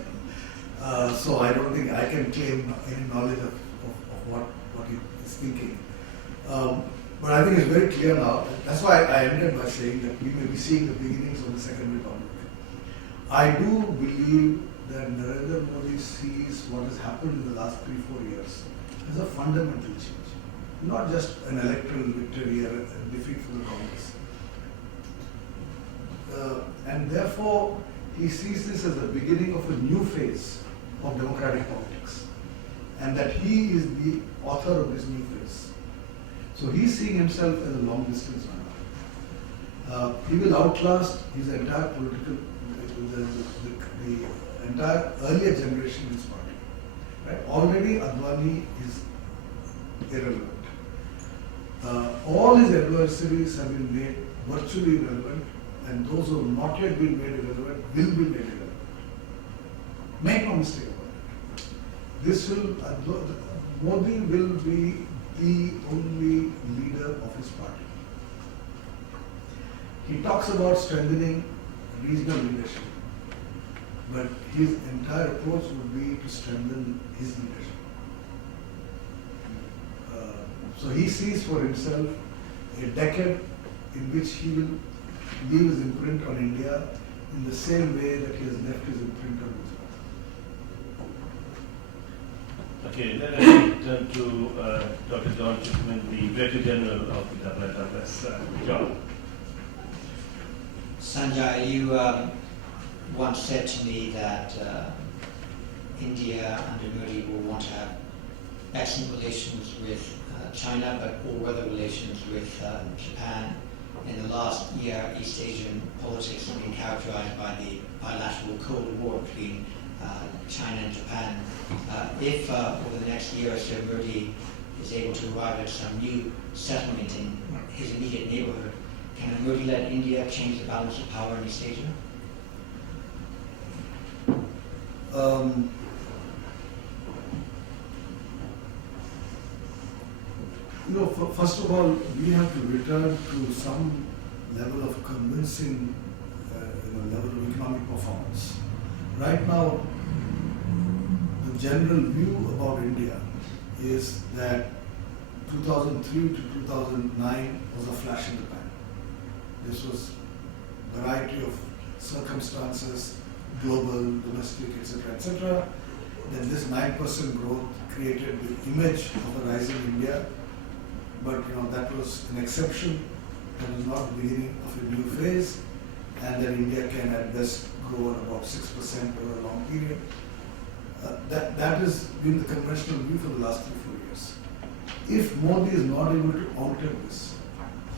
So I don't think I can claim any knowledge of what he is thinking. But I think it's very clear now. That's why I ended by saying that we may be seeing the beginnings of the Second Republic. I do believe that Narendra Modi sees what has happened in the last 3-4 years as a fundamental change, not just an electoral victory or a defeat for the Congress. And therefore, he sees this as the beginning of a new phase of democratic politics, and that he is the author of this new phase. So he's seeing himself as a long distance runner. He will outlast his entire political, the entire earlier generation in his party. Right? Already Advani is irrelevant. All his adversaries have been made virtually irrelevant, and those who have not yet been made irrelevant will be made irrelevant. Make no mistake about it. Modi will be the only leader of his party. He talks about strengthening regional leadership, but his entire approach would be to strengthen his leadership. So he sees for himself a decade in which he will leave his imprint on India in the same way that he has left his imprint on Gujarat. Okay, then I turn to Dr. John Chipman, the Director General of the IISS. John. Sanjay, you once said to me that India under Modi will want to have excellent relations with China, but poor weather relations with Japan. In the last year, East Asian politics have been characterized by the bilateral Cold War between China and Japan. If over the next year or so Modi is able to arrive at some new settlement in his immediate neighborhood, can a Modi-led India change the balance of power in East Asia? First of all, we have to return to some level of convincing level of economic performance. Right now, the general view about India is that 2003 to 2009 was a flash in the pan. This was a variety of circumstances, global, domestic, etc., etc. Then this 9% growth created the image of a rising India, but that was an exception. That was not the beginning of a new phase, and that India can at best grow at about 6% over a long period. That has been the conventional view for the last 3-4 years. If Modi is not able to alter this,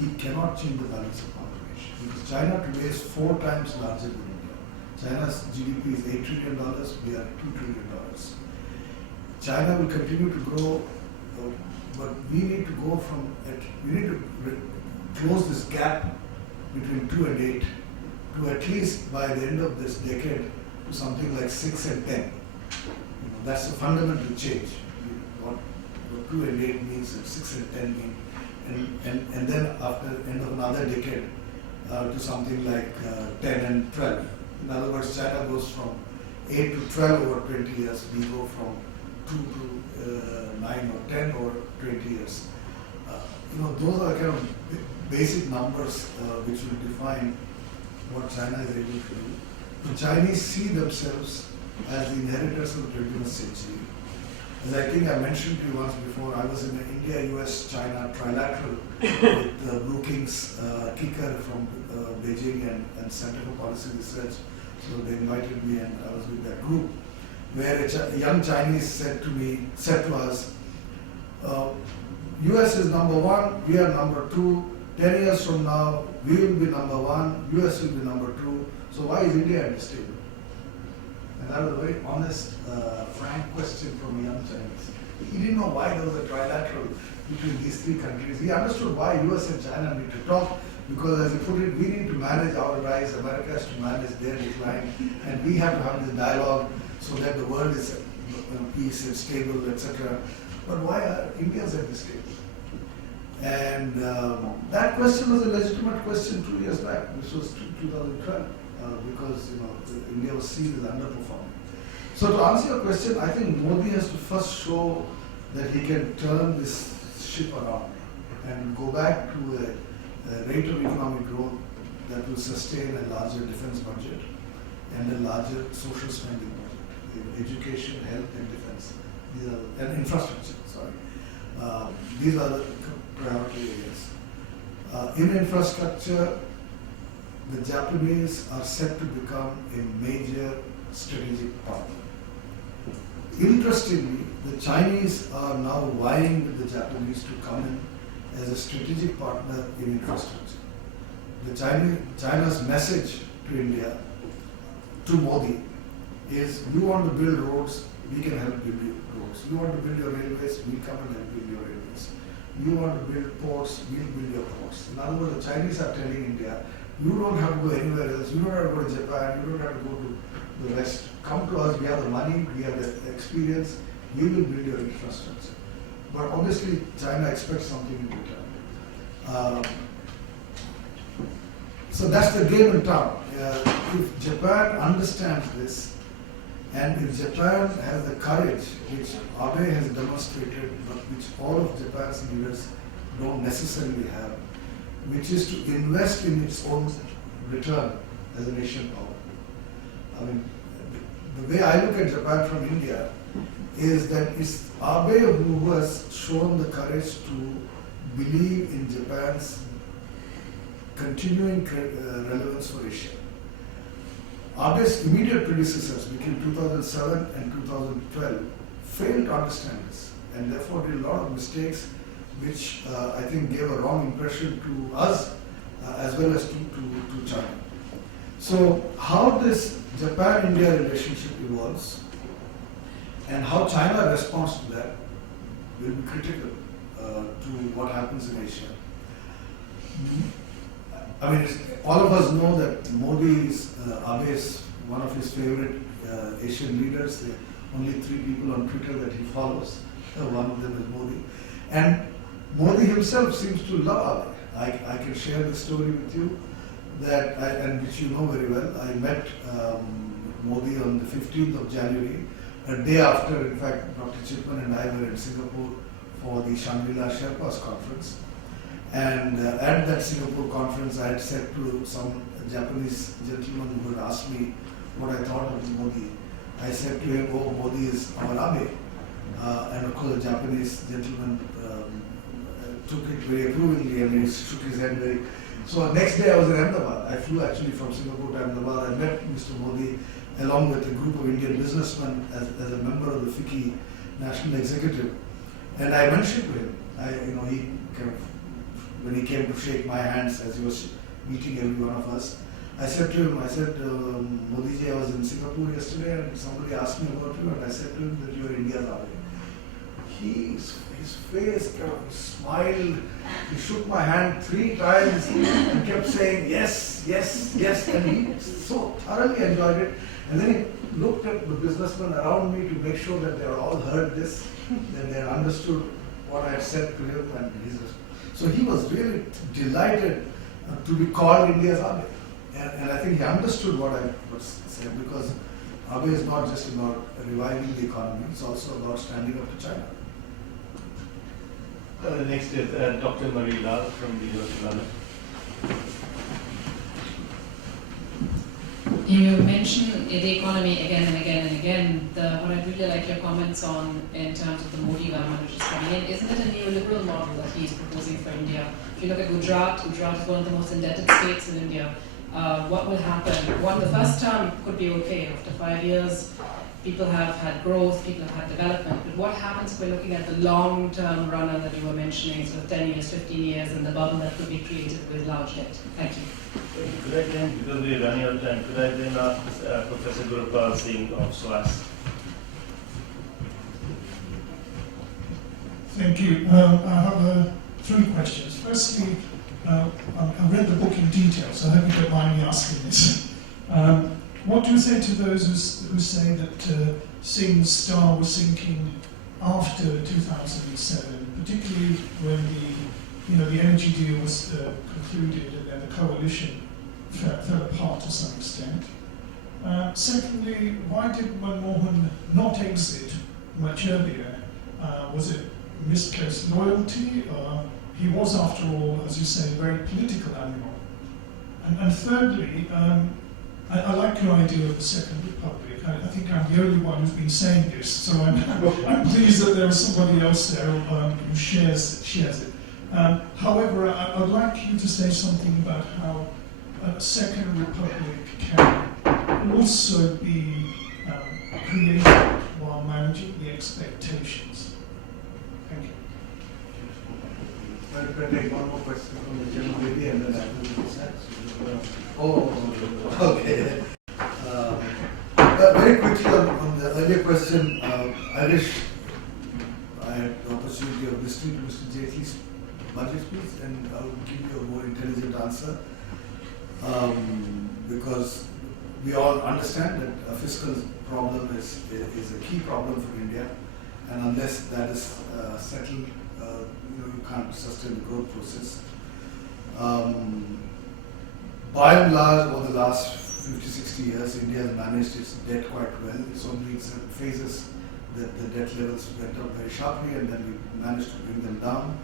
he cannot change the balance of power ratio. Because China today is 4 times larger than India. China's GDP is $8 trillion, we are $2 trillion. China will continue to grow, but we need to go we need to close this gap between 2 and 8 to at least by the end of this decade to something like 6 and 10. That's a fundamental change. What 2 and 8 means and 6 and 10 mean. And then after the end of another decade to something like 10 and 12. In other words, China goes from 8 to 12 over 20 years. We go from 2 to 9 or 10 over 20 years. Those are kind of basic numbers which will define what China is able to do. The Chinese see themselves as the inheritors of the 21st century. As I think I mentioned to you once before, I was in the India, US, China trilateral with Brookings, Kicker from Beijing and Center for Policy Research. So they invited me and I was with that group, where a young Chinese said to us, US is number 1, we are number 2. 10 years from now, we will be number 1, US will be number 2. So why is India at this table? And that was a very honest, frank question from a young Chinese. He didn't know why there was a trilateral between these 3 countries. He understood why US and China need to talk, because as he put it, we need to manage our rise, America has to manage their decline, and we have to have this dialogue so that the world is peace and stable, etc. But why are Indians at this table? And that question was a legitimate question 2 years back. This was 2012. because India was seen as underperforming. So to answer your question, I think Modi has to first show that he can turn this ship around and go back to a rate of economic growth that will sustain a larger defense budget and a larger social spending budget in education, health, and defense. These are, and infrastructure. Sorry, these are the priority areas. In infrastructure, the Japanese are set to become a major strategic partner. Interestingly, the Chinese are now vying with the Japanese to come in as a strategic partner in infrastructure. China's message to India, to Modi, is you want to build roads, we can help build your roads. You want to build your railways, we'll come and help build your railways. You want to build ports, we'll build your ports. In other words, the Chinese are telling India, you don't have to go anywhere else, you don't have to go to Japan, you don't have to go to the West. Come to us, we have the money, we have the experience, we will build your infrastructure. But obviously, China expects something in return. So that's the game in town. If Japan understands this, and if Japan has the courage, which Abe has demonstrated, but which all of Japan's leaders don't necessarily have, which is to invest in its own return as a nation power. I mean, the way I look at Japan from India is that it's Abe who has shown the courage to believe in Japan's continuing relevance for Asia. Abe's immediate predecessors between 2007 and 2012 failed to understand this and therefore did a lot of mistakes which I think gave a wrong impression to us as well as to China. So how this Japan-India relationship evolves and how China responds to that will be critical to what happens in Asia. I mean, all of us know that Modi is Abe is one of his favorite Asian leaders. There are only 3 people on Twitter that he follows. One of them is Modi. And Modi himself seems to love Abe. I can share the story with you that and which you know very well. I met Modi on the 15th of January, a day after, in fact, Dr. Chipman and I were in Singapore for the Shangri-La Sherpas conference. And at that Singapore conference, I had said to some Japanese gentleman who had asked me what I thought of Modi. I said to him, oh, Modi is our Abe. And of course, the Japanese gentleman took it very approvingly and he shook his head very. So next day I was in Ahmedabad. I flew actually from Singapore to Ahmedabad. I met Mr. Modi along with a group of Indian businessmen as a member of the FICCI National Executive. And I mentioned to him, he kind of, when he came to shake my hands as he was meeting every one of us, I said to him, Modi ji, I was in Singapore yesterday and somebody asked me about you and I said to him that you are India's Abe. His face kind of smiled, he shook my hand 3 times and kept saying yes, yes, yes, and he so thoroughly enjoyed it. And then he looked at the businessmen around me to make sure that they all heard this, that they understood what I had said to him, and so he was really delighted to be called India's Abe. And I think he understood what I was saying, because Abe is not just about reviving the economy, it's also about standing up to China. Next is Dr. Marie Lal from the University of London. You mention the economy again and again and again. What I really like your comments on in terms of the Modi government which is coming in, isn't it a neoliberal model that he is proposing for India? If you look at Gujarat is one of the most indebted states in India. What will happen? The first term could be okay. After 5 years, people have had growth, people have had development. But what happens if we're looking at the long-term runner that you were mentioning, sort of 10 years, 15 years, and the bubble that could be created with large debt? Thank you. Could I then, because we're running out of time, could I then ask Professor Gurupal Singh of SWAS? Thank you. I have 3 questions. Firstly, I read the book in detail, so I hope you don't mind me asking this. What do you say to those who say that Singh's star was sinking after 2007, particularly when the energy deal was concluded and then the coalition fell apart to some extent. Secondly, why did Manmohan not exit much earlier? Was it misplaced loyalty? He was, after all, as you say, a very political animal. And thirdly, I like your idea of the Second Republic. I think I'm the only one who's been saying this, so I'm pleased that there is somebody else there who shares it. However, I'd like you to say something about how a Second Republic can also be created while managing the expectations. Thank you. I'll take one more question from the general lady and then I will decide. Oh, okay. Very quickly on the earlier question, I wish I had the opportunity of listening to Mr. Jaitley's budget speech and I will give you a more intelligent answer. Because we all understand that a fiscal problem is a key problem for India, and unless that is settled, you can't sustain the growth process. By and large, over the last 50-60 years, India has managed its debt quite well. It's only in certain phases that the debt levels went up very sharply, and then we managed to bring them down.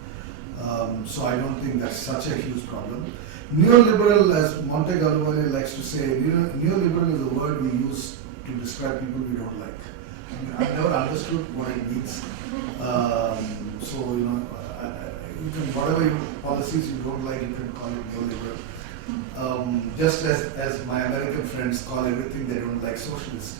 So I don't think that's such a huge problem. Neoliberal, as Monte Galvani likes to say, neoliberal is a word we use to describe people we don't like. I mean, I've never understood what it means. So, you can, whatever policies you don't like, you can call it neoliberal. Just as my American friends call everything they don't like socialist.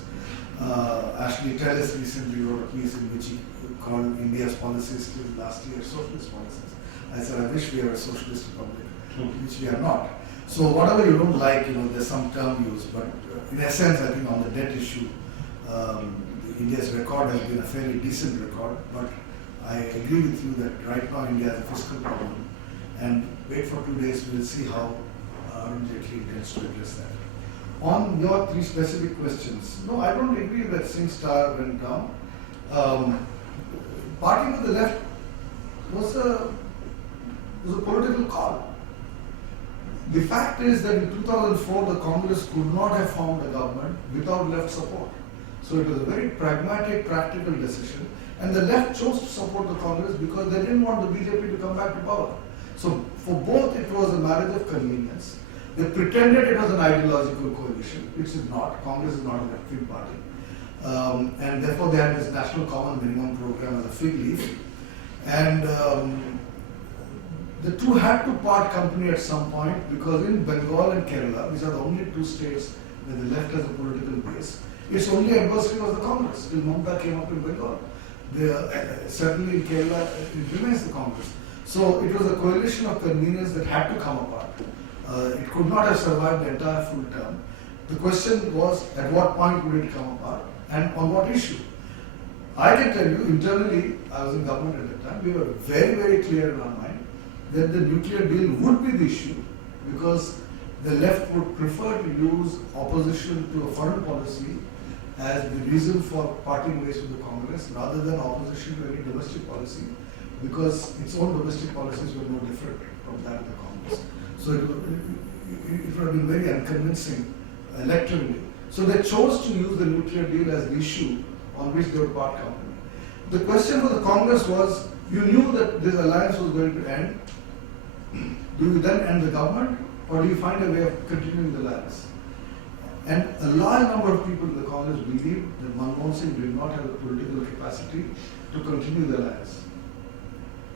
Ashley Tellis recently wrote a piece in which he called India's policies till last year socialist policies. I said, I wish we were a socialist republic, which we are not. So whatever you don't like, there's some term used, but in essence, I think on the debt issue, India's record has been a fairly decent record, but I agree with you that right now India has a fiscal problem, and wait for 2 days, we'll see how Arun Jaitley intends to address that. On your three specific questions, no, I don't agree that Singh Star went down. Parting with the left was a political call. The fact is that in 2004, the Congress could not have formed a government without left support. So it was a very pragmatic, practical decision. And the left chose to support the Congress because they didn't want the BJP to come back to power. So for both, it was a marriage of convenience. They pretended it was an ideological coalition, which is not. Congress is not a left-wing party. And therefore, they had this National Common Minimum Program as a fig leaf. And the two had to part company at some point because in Bengal and Kerala, which are the only two states where the left has a political base, its only adversary was the Congress till Mamata came up in Bengal. Certainly in Kerala, it remains the Congress. So it was a coalition of convenience that had to come apart. It could not have survived the entire full term. The question was, at what point would it come apart and on what issue? I can tell you, internally, I was in government at that time, we were very, very clear in our mind that the nuclear deal would be the issue because the left would prefer to use opposition to a foreign policy as the reason for parting ways with the Congress rather than opposition to any domestic policy because its own domestic policies were no different from that of the Congress. So it would have been very unconvincing electorally. So they chose to use the nuclear deal as the issue on which they would part company. The question for the Congress was, you knew that this alliance was going to end. Do you then end the government or do you find a way of continuing the alliance? And a large number of people in the Congress believed that Manmohan Singh did not have the political capacity to continue the alliance.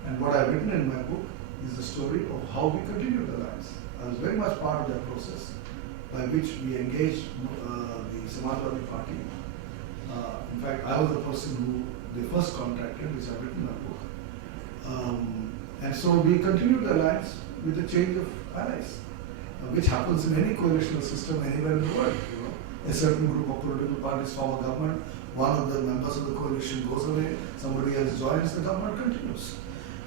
And what I've written in my book is the story of how we continued the alliance. I was very much part of that process by which we engaged the Samajwadi Party. In fact, I was the person who they first contacted, which I've written in my book. And so we continued the alliance with the change of allies, which happens in any coalitional system anywhere in the world. A certain group of political parties form a government, one of the members of the coalition goes away, somebody else joins, the government continues.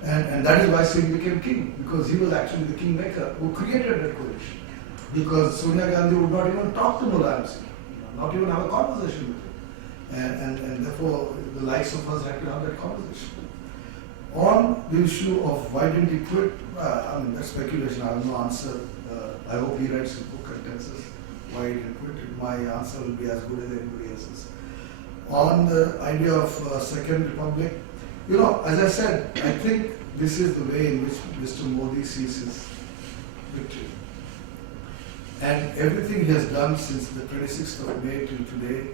And that is why Singh became king, because he was actually the kingmaker who created that coalition. Because Sonia Gandhi would not even talk to Mulayam Singh, not even have a conversation with him. And therefore, the likes of us had to have that conversation. On the issue of why didn't he quit, that's speculation. I have no answer I hope he writes his book and tells us why he didn't quit. My answer will be as good as anybody else's. On the idea of Second Republic, you know, as I said, I think this is the way in which Mr. Modi sees his victory. And everything he has done since the 26th of May till today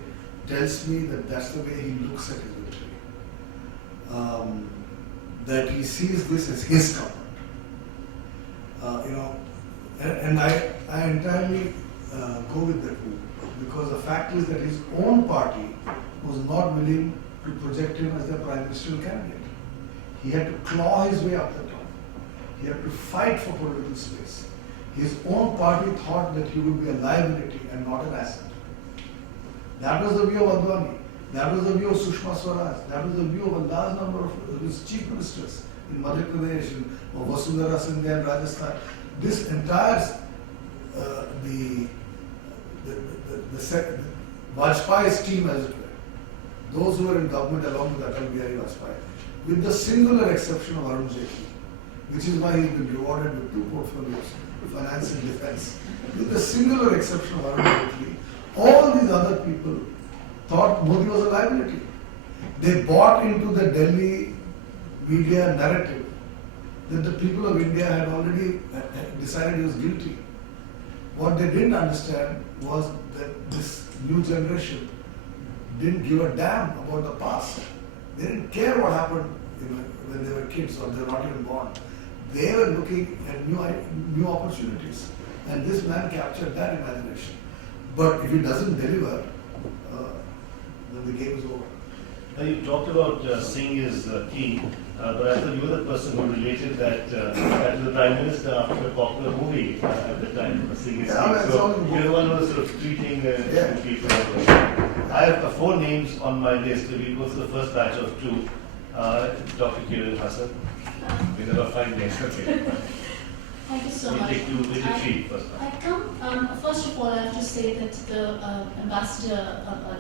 tells me that that's the way he looks at his victory. That he sees this as his government. You know, and I entirely go with that view, because the fact is that his own party was not willing to project him as their prime ministerial candidate. He had to claw his way up the top. He had to fight for political space. His own party thought that he would be a liability and not an asset. That was the view of Advani. That was the view of Sushma Swaraj. That was the view of a large number of his chief ministers in Madhya Pradesh, in Vasundhara Sindhya in Rajasthan. This entire Vajpayee's team, as it were, those who were in government along with Atal Bihari Vajpayee, with the singular exception of Arun Jaitley, which is why he's been rewarded with 2 portfolios, finance and defense. With the singular exception of Arun Jaitley, all these other people thought Modi was a liability. They bought into the Delhi media narrative that the people of India had already decided he was guilty. What they didn't understand was that this new generation didn't give a damn about the past. They didn't care what happened, you know, when they were kids or they were not even born. They were looking at new opportunities, and this man captured that imagination. But if he doesn't deliver, then the game is over. Now you talked about Singh is key, but I thought you were the person who related that to the Prime Minister after a popular movie at the time, Singh is Yeah, key. So you're the one who was sort of tweeting people. I have 4 names on my list. We go through the first batch of 2. Dr. Kiran Hassan. We have about 5 names. Okay. Thank you so We'll much. take 2, we'll take 3 first. I come, first of all, I have to say that the ambassador,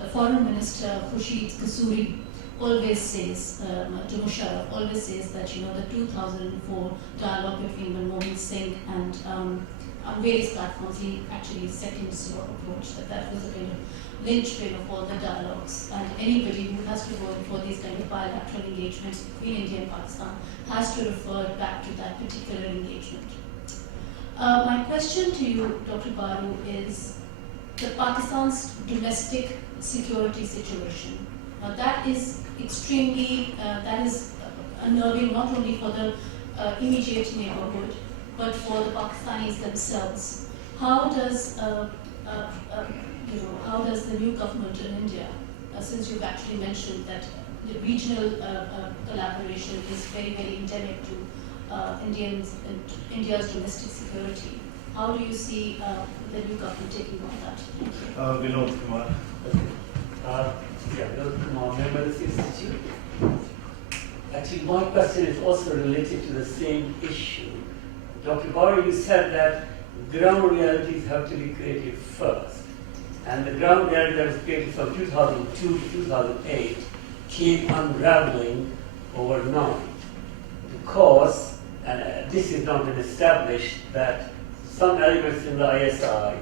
the foreign minister, Khurshid Kasuri, always says, to Musharraf, always says that, you know, the 2004 dialogue between Manmohan Singh and on various platforms, he actually seconds your approach, that was a kind of linchpin of all the dialogues. And anybody who has to go for these kind of bilateral engagements between India and Pakistan has to refer back to that particular engagement. My question to you, Dr. Baru, is the Pakistan's domestic security situation. That is extremely, that is unnerving not only for the immediate neighborhood, but for the Pakistanis themselves. How does, how does the new government in India, since you've actually mentioned that the regional collaboration is very, very endemic to India's domestic security. How do you see the new government taking on that? Vinod Kumar. Vinod Kumar, member of the Institute. Actually, my question is also related to the same issue. Dr. Baru, you said that ground realities have to be created first. And the ground reality that was created from 2002 to 2008 came unraveling overnight. Because, and this has not been established, that some elements in the ISI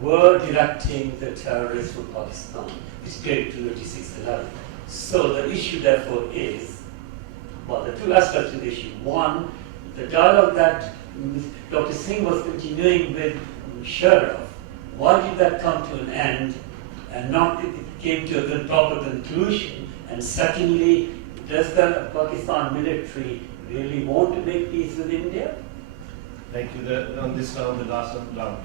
were directing the terrorists from Pakistan, which created 286-11. So the issue therefore is, well, the 2 aspects of the issue. One, the dialogue that Dr. Singh was continuing with Musharraf, why did that come to an end and not it came to a good proper conclusion? And secondly, does the Pakistan military really want to make peace with India? Thank you. On this round, the last round.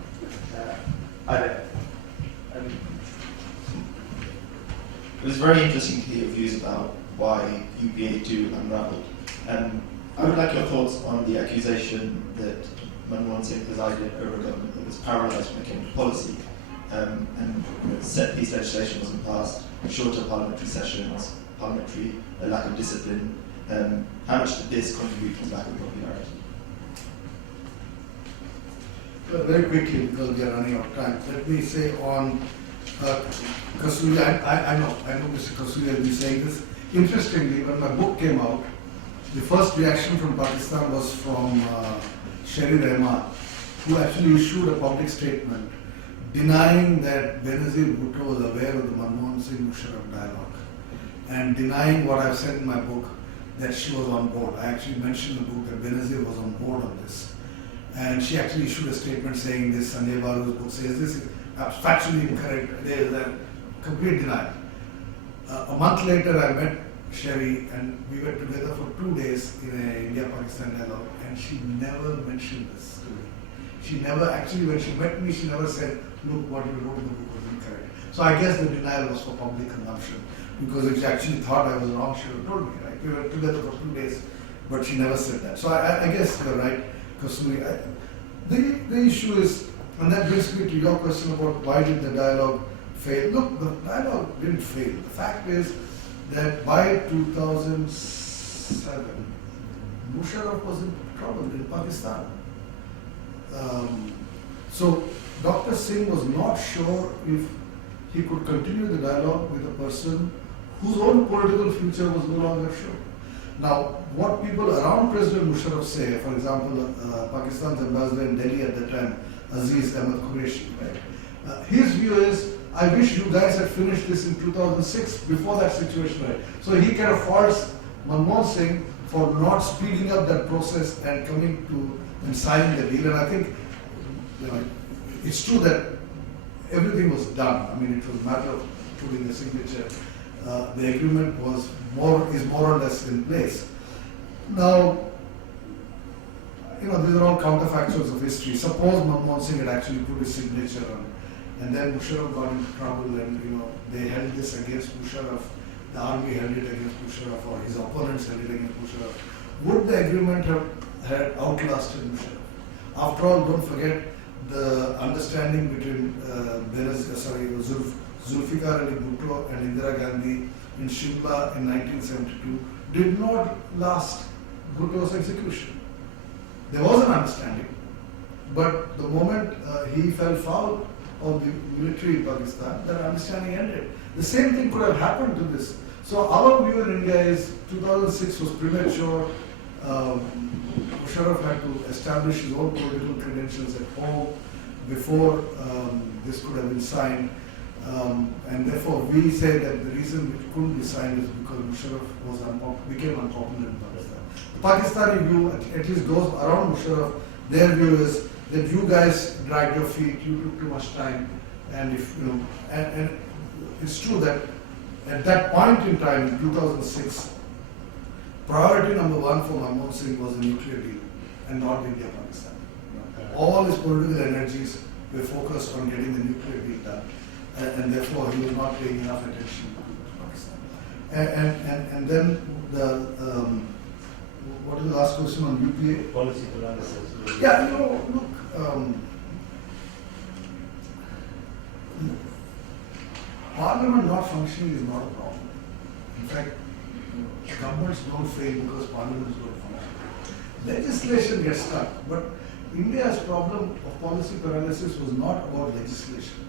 It was very interesting to hear your views about why UPA2 unraveled. I would like your thoughts on the accusation that Manmohan Singh presided over a government that was paralysed when it came to policy, and set piece legislation wasn't passed, shorter parliamentary sessions, a lack of discipline. How much did this contribute to the lack of popularity? Very quickly, because we are running out of time, let me say on Kasuri, I know Mr. Kasuri has been saying this. Interestingly, when my book came out, the first reaction from Pakistan was from Sherry Rahman, who actually issued a public statement denying that Benazir Bhutto was aware of the Manmohan Singh Musharraf dialogue and denying what I've said in my book, that she was on board. I actually mentioned in the book that Benazir was on board on this. And she actually issued a statement saying this, Sanjaya Baru's book says this is factually incorrect. There is a complete denial. A month later, I met Sherry and we were together for 2 days in an India-Pakistan dialogue, and she never mentioned this to me. She never, actually when she met me, she never said, look, what you wrote in the book was incorrect. So I guess the denial was for public consumption, because if she actually thought I was wrong, she would have told me, right? We were together for 2 days, but she never said that. So I guess you're right, Kasuri. The issue is, and that brings me to your question about why did the dialogue fail. Look, the dialogue didn't fail. The fact is that by 2007, Musharraf was in trouble in Pakistan. So Dr. Singh was not sure if he could continue the dialogue with a person whose own political future was no longer sure. Now, what people around President Musharraf say, for example, Pakistan's ambassador in Delhi at the time, Aziz Ahmed Qureshi, right? His view is, I wish you guys had finished this in 2006 before that situation, right? So he kind of faults Manmohan Singh for not speeding up that process and coming to and signing the deal. And I think, you know, it's true that everything was done. I mean, it was a matter of putting the signature. The agreement is more or less in place. Now, you know, these are all counterfactuals of history. Suppose Manmohan Singh had actually put his signature on, and then Musharraf got into trouble, and you know they held this against Musharraf. The army held it against Musharraf, or his opponents held it against Musharraf. Would the agreement have had outlasted Musharraf? After all, don't forget the understanding between Zulfikar Ali Bhutto and Indira Gandhi in Shimla in 1972 did not last Bhutto's execution. There was an understanding, but the moment he fell foul of the military in Pakistan, that understanding ended. The same thing could have happened to this. So our view in India is 2006 was premature. Musharraf had to establish his own political credentials at home before this could have been signed. And therefore we say that the reason it couldn't be signed is because Musharraf became unpopular in Pakistan. The Pakistani view, at least those around Musharraf, their view is that you guys dragged your feet, you took too much time, and if you know, and it's true that at that point in time in 2006, priority number one for Manmohan Singh was a nuclear deal and not India-Pakistan. All his political energies were focused on getting the nuclear deal done, and therefore he was not paying enough attention to Pakistan. And then the what is the last question on UPA? Policy paralysis. Yeah, you know, look, Parliament not functioning is not a problem. In fact, governments don't fail because parliaments don't function. Legislation gets stuck, but India's problem of policy paralysis was not about legislation.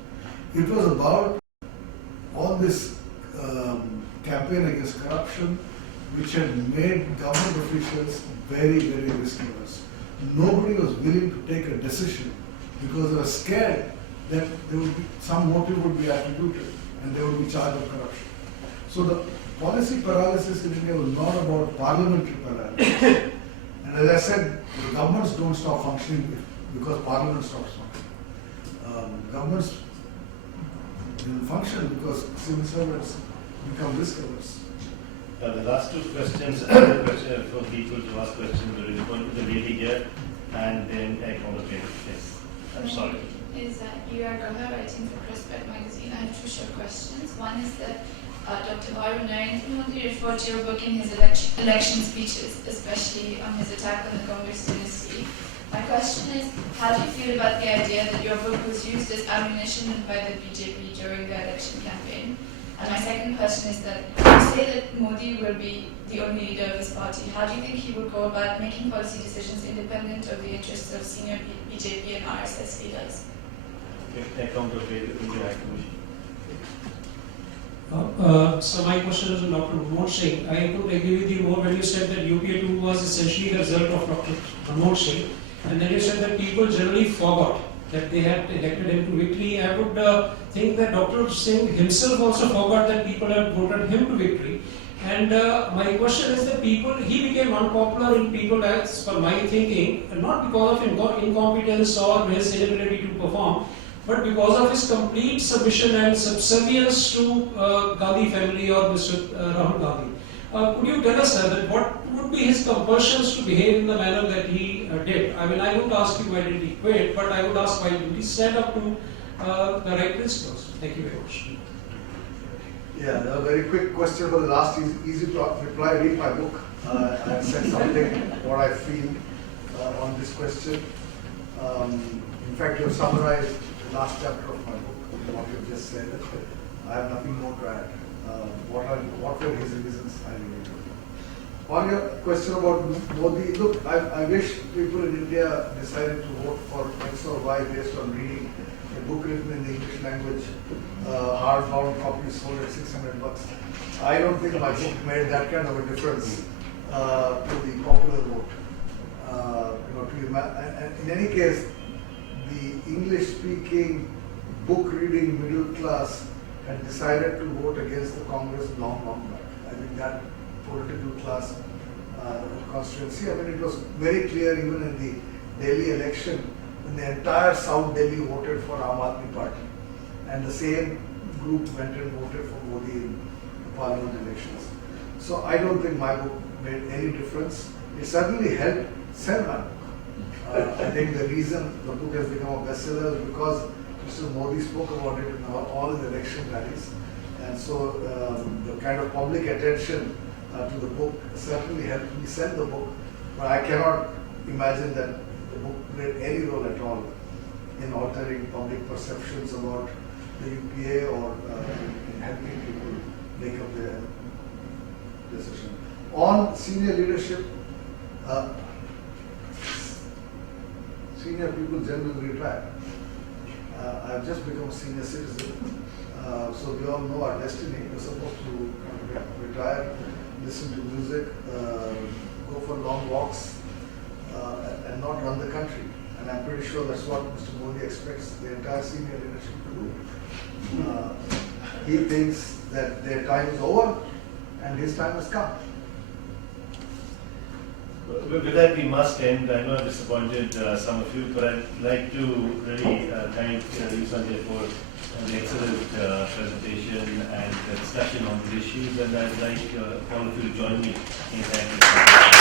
It was about all this campaign against corruption, which had made government officials very, very risk-averse. Nobody was willing to take a decision because they were scared that there would be some motive would be attributed and they would be charged of corruption. So the policy paralysis in India was not about parliamentary paralysis. And as I said, the governments don't stop functioning because parliament stops functioning. Governments function because civil servants become risk-averse. The last two questions for people to ask questions. There is one with the lady here, and then I call the lady. Yes, I'm sorry. Is that you are Goha writing for Prospect magazine. I have two short questions. One is that Dr. Baru, Narendra Modi referred to your book in his election speeches, especially on his attack on the Congress dynasty. My question is, how do you feel about the idea that your book was used as ammunition by the BJP during the election campaign? And my second question is that you say that Modi will be the only leader of his party. How do you think he will go about making policy decisions independent of the interests of senior BJP and RSS leaders? I come to the High Commission. So my question is to Dr. Manmohan Singh. I could agree with you more when you said that UPA 2 was essentially the result of Dr. Manmohan Singh. And then you said that people generally forgot that they had elected him to victory. I would think that Dr. Singh himself also forgot that people had voted him to victory. And my question is that he became unpopular in people, as per my thinking, not because of incompetence or his inability to perform, but because of his complete submission and subservience to Gandhi family or Mr. Rahul Gandhi. Could you tell us that what would be his compulsions to behave in the manner that he did? I mean, I won't ask you why did he quit, but I would ask why did he stand up to the right principles? Thank you very much. Yeah, a very quick question for the last easy to reply. Read my book. I've said something what I feel on this question. In fact, you have summarized the last chapter of my book, what you've just said. I have nothing more to add. What were his reasons? I really don't know. On your question about Modi, look, I wish people in India decided to vote for X or Y based on reading a book written in the English language, hardbound copy sold at $600. I don't think my book made that kind of a difference to the popular vote. And in any case, the English-speaking, book-reading middle class had decided to vote against the Congress long back. I think that political class constituency, I mean, it was very clear even in the Delhi election, when the entire South Delhi voted for Aam Aadmi Party, and the same group went and voted for Modi in the parliament elections. So I don't think my book made any difference. It certainly helped sell my book. I think the reason the book has become a bestseller is because Mr. Modi spoke about it in all his election rallies, and so the kind of public attention to the book certainly helped me sell the book, but I cannot imagine that the book played any role at all in altering public perceptions about the UPA or in helping people make up their decision. On senior leadership, senior people generally retire. I've just become a senior citizen, so we all know our destiny. We're supposed to kind of retire, listen to music, go for long walks, and not run the country. And I'm pretty sure that's what Mr. Modi expects the entire senior leadership to do. He thinks that their time is over and his time has come. With that, we must end. I know I disappointed some of you, but I'd like to really thank you, Sanjay, for an excellent presentation and discussion on these issues, and I'd like all of you to join me in thanking you.